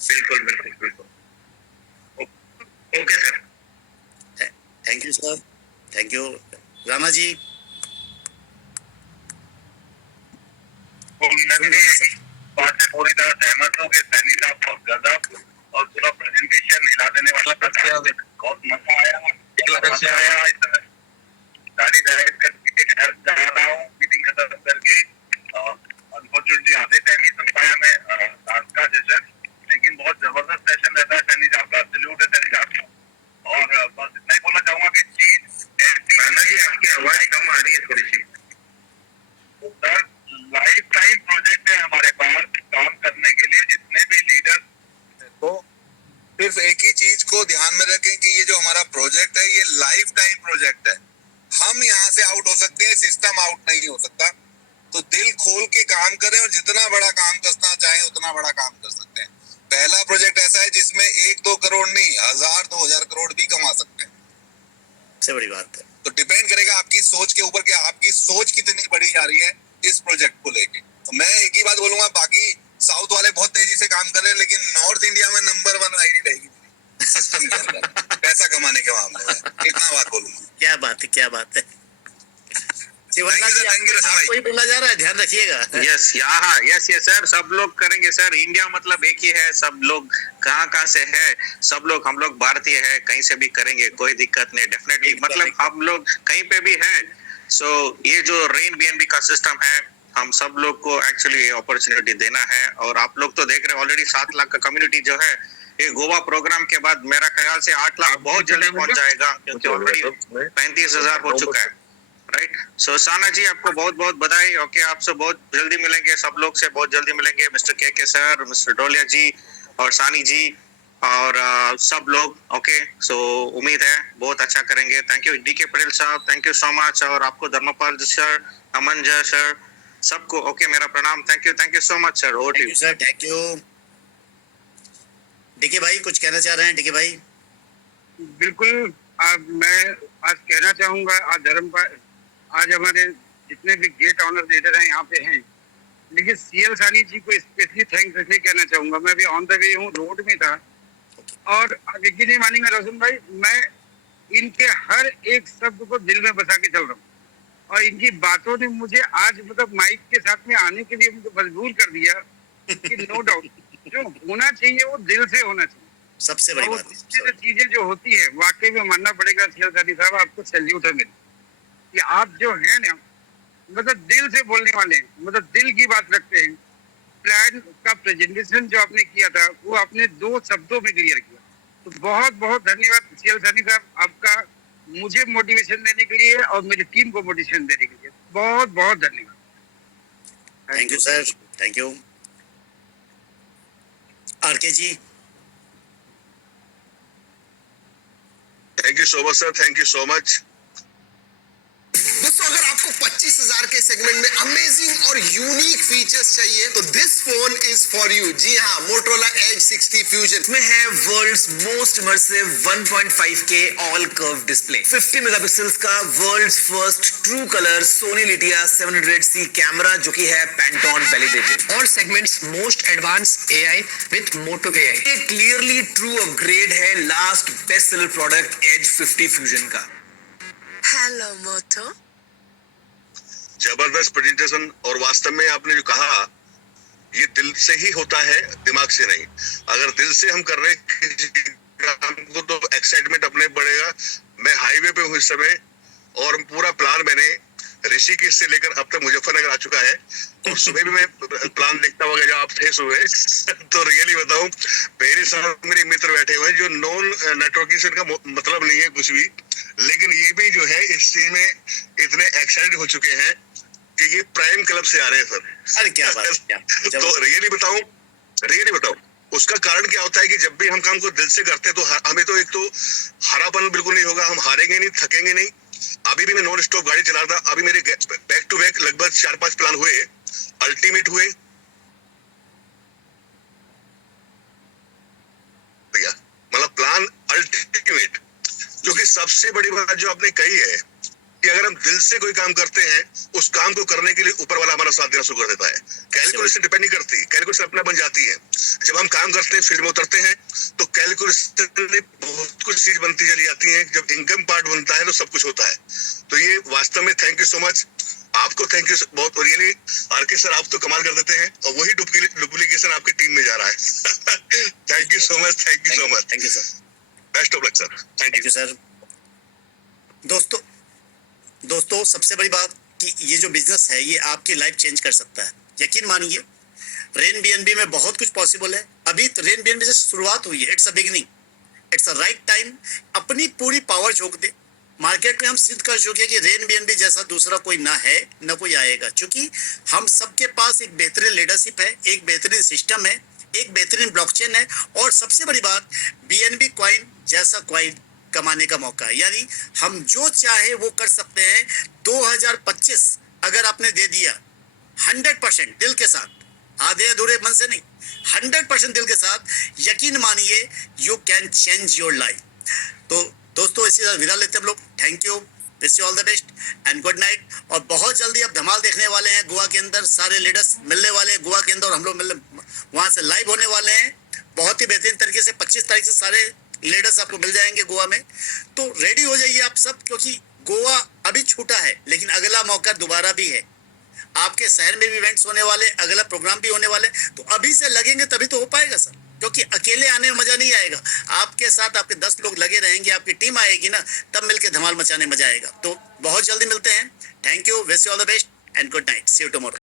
बिल्कुल बिल्कुल बिल्कुल। Okay sir. Thank you sir. Thank you. Rana ji. बात से पूरी तरह सहमत हूँ कि सैनी साहब बहुत गजब और पूरा प्रेजेंटेशन हिला देने वाला था। बहुत मजा आया। गाड़ी ड्राइव करके घर जा रहा हूँ मीटिंग खत्म करके। अनफॉर्चुनेटली आधे टाइम ही सुन पाया मैं आज का सेशन, लेकिन बहुत जबरदस्त सेशन रहता है सैनी साहब का। सैल्यूट है सैनी साहब को। और बस इतना ही बोलना चाहूंगा कि चीज जी आपकी आवाज कम आ रही है थोड़ी सी। सर लाइफ टाइम प्रोजेक्ट है हमारे पास काम करने के लिए। जितने भी लीडर तो सिर्फ एक ही चीज को ध्यान में रखें कि ये जो हमारा प्रोजेक्ट है ये लाइफ टाइम प्रोजेक्ट है। हम यहाँ से आउट हो सकते हैं, सिस्टम आउट नहीं हो सकता। तो दिल खोल के काम करें और जितना बड़ा काम करना चाहें उतना बड़ा काम कर सकते हैं। पहला प्रोजेक्ट ऐसा है जिसमें 1-2 करोड़ नहीं 1000-2000 करोड़ भी कमा सकते हैं। सबसे बड़ी बात है। तो डिपेंड करेगा आपकी सोच के ऊपर कि आपकी सोच कितनी बड़ी जा रही है इस प्रोजेक्ट को लेके। तो मैं एक ही बात बोलूंगा, बाकी साउथ वाले बहुत तेजी से काम कर रहे हैं, लेकिन नॉर्थ इंडिया में नंबर 1 आईडी रहेगी सिस्टम के अंदर पैसा कमाने के मामले में। इतना बात बोलूंगा। क्या बात है, क्या बात है। आपको ही बोला जा रहा है, ध्यान रखिएगा। यस सर, सब लोग करेंगे सर। इंडिया मतलब एक ही है। सब लोग कहाँ से है, सब लोग हम लोग भारतीय है, कहीं से भी करेंगे, कोई दिक्कत नहीं। डेफिनेटली मतलब हम लोग कहीं पे भी है। सो ये जो रेन बीएनबी का सिस्टम है, हम सब लोग को एक्चुअली अपॉर्चुनिटी देना है। और आप लोग तो देख रहे हैं ऑलरेडी 7 लाख का कम्युनिटी जो है, ये गोवा प्रोग्राम के बाद मेरा ख्याल से 8 लाख बहुत जल्दी पहुंच जाएगा, क्योंकि ऑलरेडी 35,000 हो चुका है। राइट। सो साना जी आपको बहुत बहुत बधाई। ओके, आपसे बहुत जल्दी मिलेंगे, सब लोग से बहुत जल्दी मिलेंगे। मिस्टर के सर, मिस्टर डोलिया जी और सानी जी और सब लोग। ओके, सो उम्मीद है बहुत अच्छा करेंगे। थैंक यू डीके पटेल साहब, थैंक यू सो मच। और आपको धर्मपाल सर, अमन जय सर, सबको ओके मेरा प्रणाम। Thank you so much sir. Over to you sir. Thank you. DK भाई कुछ कहना चाह रहे हैं? डीके भाई। बिल्कुल। मैं आज कहना चाहूंगा, आज हमारे जितने भी गेट ऑनर लीडर हैं यहाँ पे हैं, लेकिन सीएल सानी जी को स्पेशली थैंक्स इसलिए कहना चाहूंगा। मैं भी ऑन द वे हूँ, रोड में था, और आप यकीन नहीं मानेंगे रोशन भाई, मैं इनके हर एक शब्द को दिल में बसा के चल रहा हूँ। और इनकी बातों ने मुझे आज मतलब माइक के साथ में आने के लिए मुझे मजबूर कर दिया कि नो डाउट जो होना चाहिए वो दिल से होना चाहिए। सबसे बड़ी बात है। चीजें जो होती है वाकई में मानना पड़ेगा सीएल सानी साहब, आपको सैल्यूट है मेरी कि आप जो है ना मतलब दिल से बोलने वाले हैं, मतलब दिल की बात रखते हैं। प्लान का प्रेजेंटेशन जो आपने किया था वो आपने 2 शब्दों में क्लियर किया। तो बहुत बहुत धन्यवाद सीएल सानी साहब आपका, मुझे मोटिवेशन देने के लिए और मेरी टीम को मोटिवेशन देने के लिए बहुत बहुत धन्यवाद। Thank you sir. Thank you. RK ji. Thank you so much sir, thank you so much. दोस्तों अगर आपको 25,000 के सेगमेंट में अमेजिंग और यूनिक फीचर्स चाहिए तो this phone is for you. जी हाँ, मोटोरोला एज 60 फ्यूजन में है world's most immersive 1.5K all curve display, 50 megapixels का world's first true colour Sony Lytia 700C camera जो कि है पैंटोन वैलिडेटेड, और segment's most advance AI with Moto AI। ये क्लियरली ट्रू अपग्रेड है last best seller product edge 50 fusion का। Hello Moto. जबरदस्त presentation, और वास्तव में आपने जो कहा ये दिल से ही होता है, दिमाग से नहीं। अगर दिल से हम कर रहे हमको तो एक्साइटमेंट अपने बढ़ेगा। मैं हाईवे पे हूँ इस समय और पूरा प्लान मैंने ऋषिकेश से लेकर अब तक मुजफ्फरनगर आ चुका है। और सुबह भी मैं प्लान देखता हुआ जब आप थे सुबह तो रियली बताऊं, मेरे साथ मेरे मित्र बैठे हुए हैं जो नॉन नेटवर्किंग से इनका मतलब नहीं है कुछ भी, लेकिन ये भी जो है इस चीज में इतने एक्साइटेड हो चुके हैं कि ये प्राइम क्लब से आ रहे हैं सर। अरे क्या बात है, तो रियली बताऊं उसका कारण क्या होता है कि जब भी हम काम को दिल से करते हैं तो हमें तो एक तो हरापन बिल्कुल नहीं होगा, हम हारेंगे नहीं, थकेंगे नहीं। अभी भी मैं नॉन स्टॉप गाड़ी चला रहा था, अभी मेरे बैक टू बैक लगभग 4-5 प्लान हुए, अल्टीमेट हुए भैया, मतलब प्लान अल्टीमेट। क्योंकि सबसे बड़ी बात जो आपने कही है कि अगर हम दिल से कोई काम करते हैं, उस काम को करने के लिए ऊपर वाला हमारा साथ देना शुरू कर देता है। कैलकुलेशन डिपेंड नहीं करती, कैलकुलेशन अपना बन जाती है। जब हम काम करते हैं, फील्ड में उतरते हैं, तो कैलकुलेशन में बहुत कुछ चीज बनती चली जाती है। जब इनकम पार्ट बनता है तो सब कुछ होता है। तो ये वास्तव में थैंक यू सो मच, आपको थैंक यू बहुत। रियली आरके सर आप तो कमाल कर देते हैं, और वही डुप्लीकेशन आपकी टीम में जा रहा है। Thank you so much, thank you so much, thank you sir, best of luck sir, thank you sir. दोस्तों सबसे बड़ी बात कि ये जो बिजनेस है ये आपकी लाइफ चेंज कर सकता है। यकीन मानिए रेन बीएनबी में बहुत कुछ पॉसिबल है। अभी तो रेन बीएनबी से शुरुआत हुई है, it's a beginning, it's a right time. अपनी पूरी पावर झोंक दे। मार्केट में हम सिद्ध कर चुके हैं कि रेन बीएनबी जैसा दूसरा कोई ना है, ना कोई आएगा, क्योंकि हम सबके पास एक बेहतरीन लीडरशिप है, एक बेहतरीन सिस्टम है, एक बेहतरीन ब्लॉकचेन है, और सबसे बड़ी बात बीएनबी कॉइन जैसा कॉइन कमाने का मौका है। यानी हम जो चाहे वो कर सकते हैं। 2025 अगर आपने दे दिया 100% दिल के साथ, आधे अधूरे मन से नहीं, 100% दिल के साथ, यकीन मानिए you can change your life. तो दोस्तों इसी तरह विदा लेते हैं हम लोग। Thank you, wish you all the best and good night. और बहुत जल्दी अब धमाल देखने वाले हैं गोवा के अंदर, सारे लीडर्स मिलने वाले हैं गोवा के अंदर, और हम लोग मिलने वहां से लाइव होने वाले हैं बहुत ही बेहतरीन तरीके से। 25 तारीख से सारे लीडर्स आपको मिल जाएंगे गोवा में। तो रेडी हो जाइए आप सब, क्योंकि गोवा अभी छूटा है लेकिन अगला मौका दोबारा भी है। आपके शहर में भी इवेंट्स होने वाले, अगला प्रोग्राम भी होने वाले, तो अभी से लगेंगे तभी तो हो पाएगा सर, क्योंकि अकेले आने में मजा नहीं आएगा। आपके साथ आपके 10 लोग लगे रहेंगे, आपकी टीम आएगी ना, तब मिलकर धमाल मचाने मजा आएगा। तो बहुत जल्दी मिलते हैं। Thank you, wish you all the best and good night, see you tomorrow.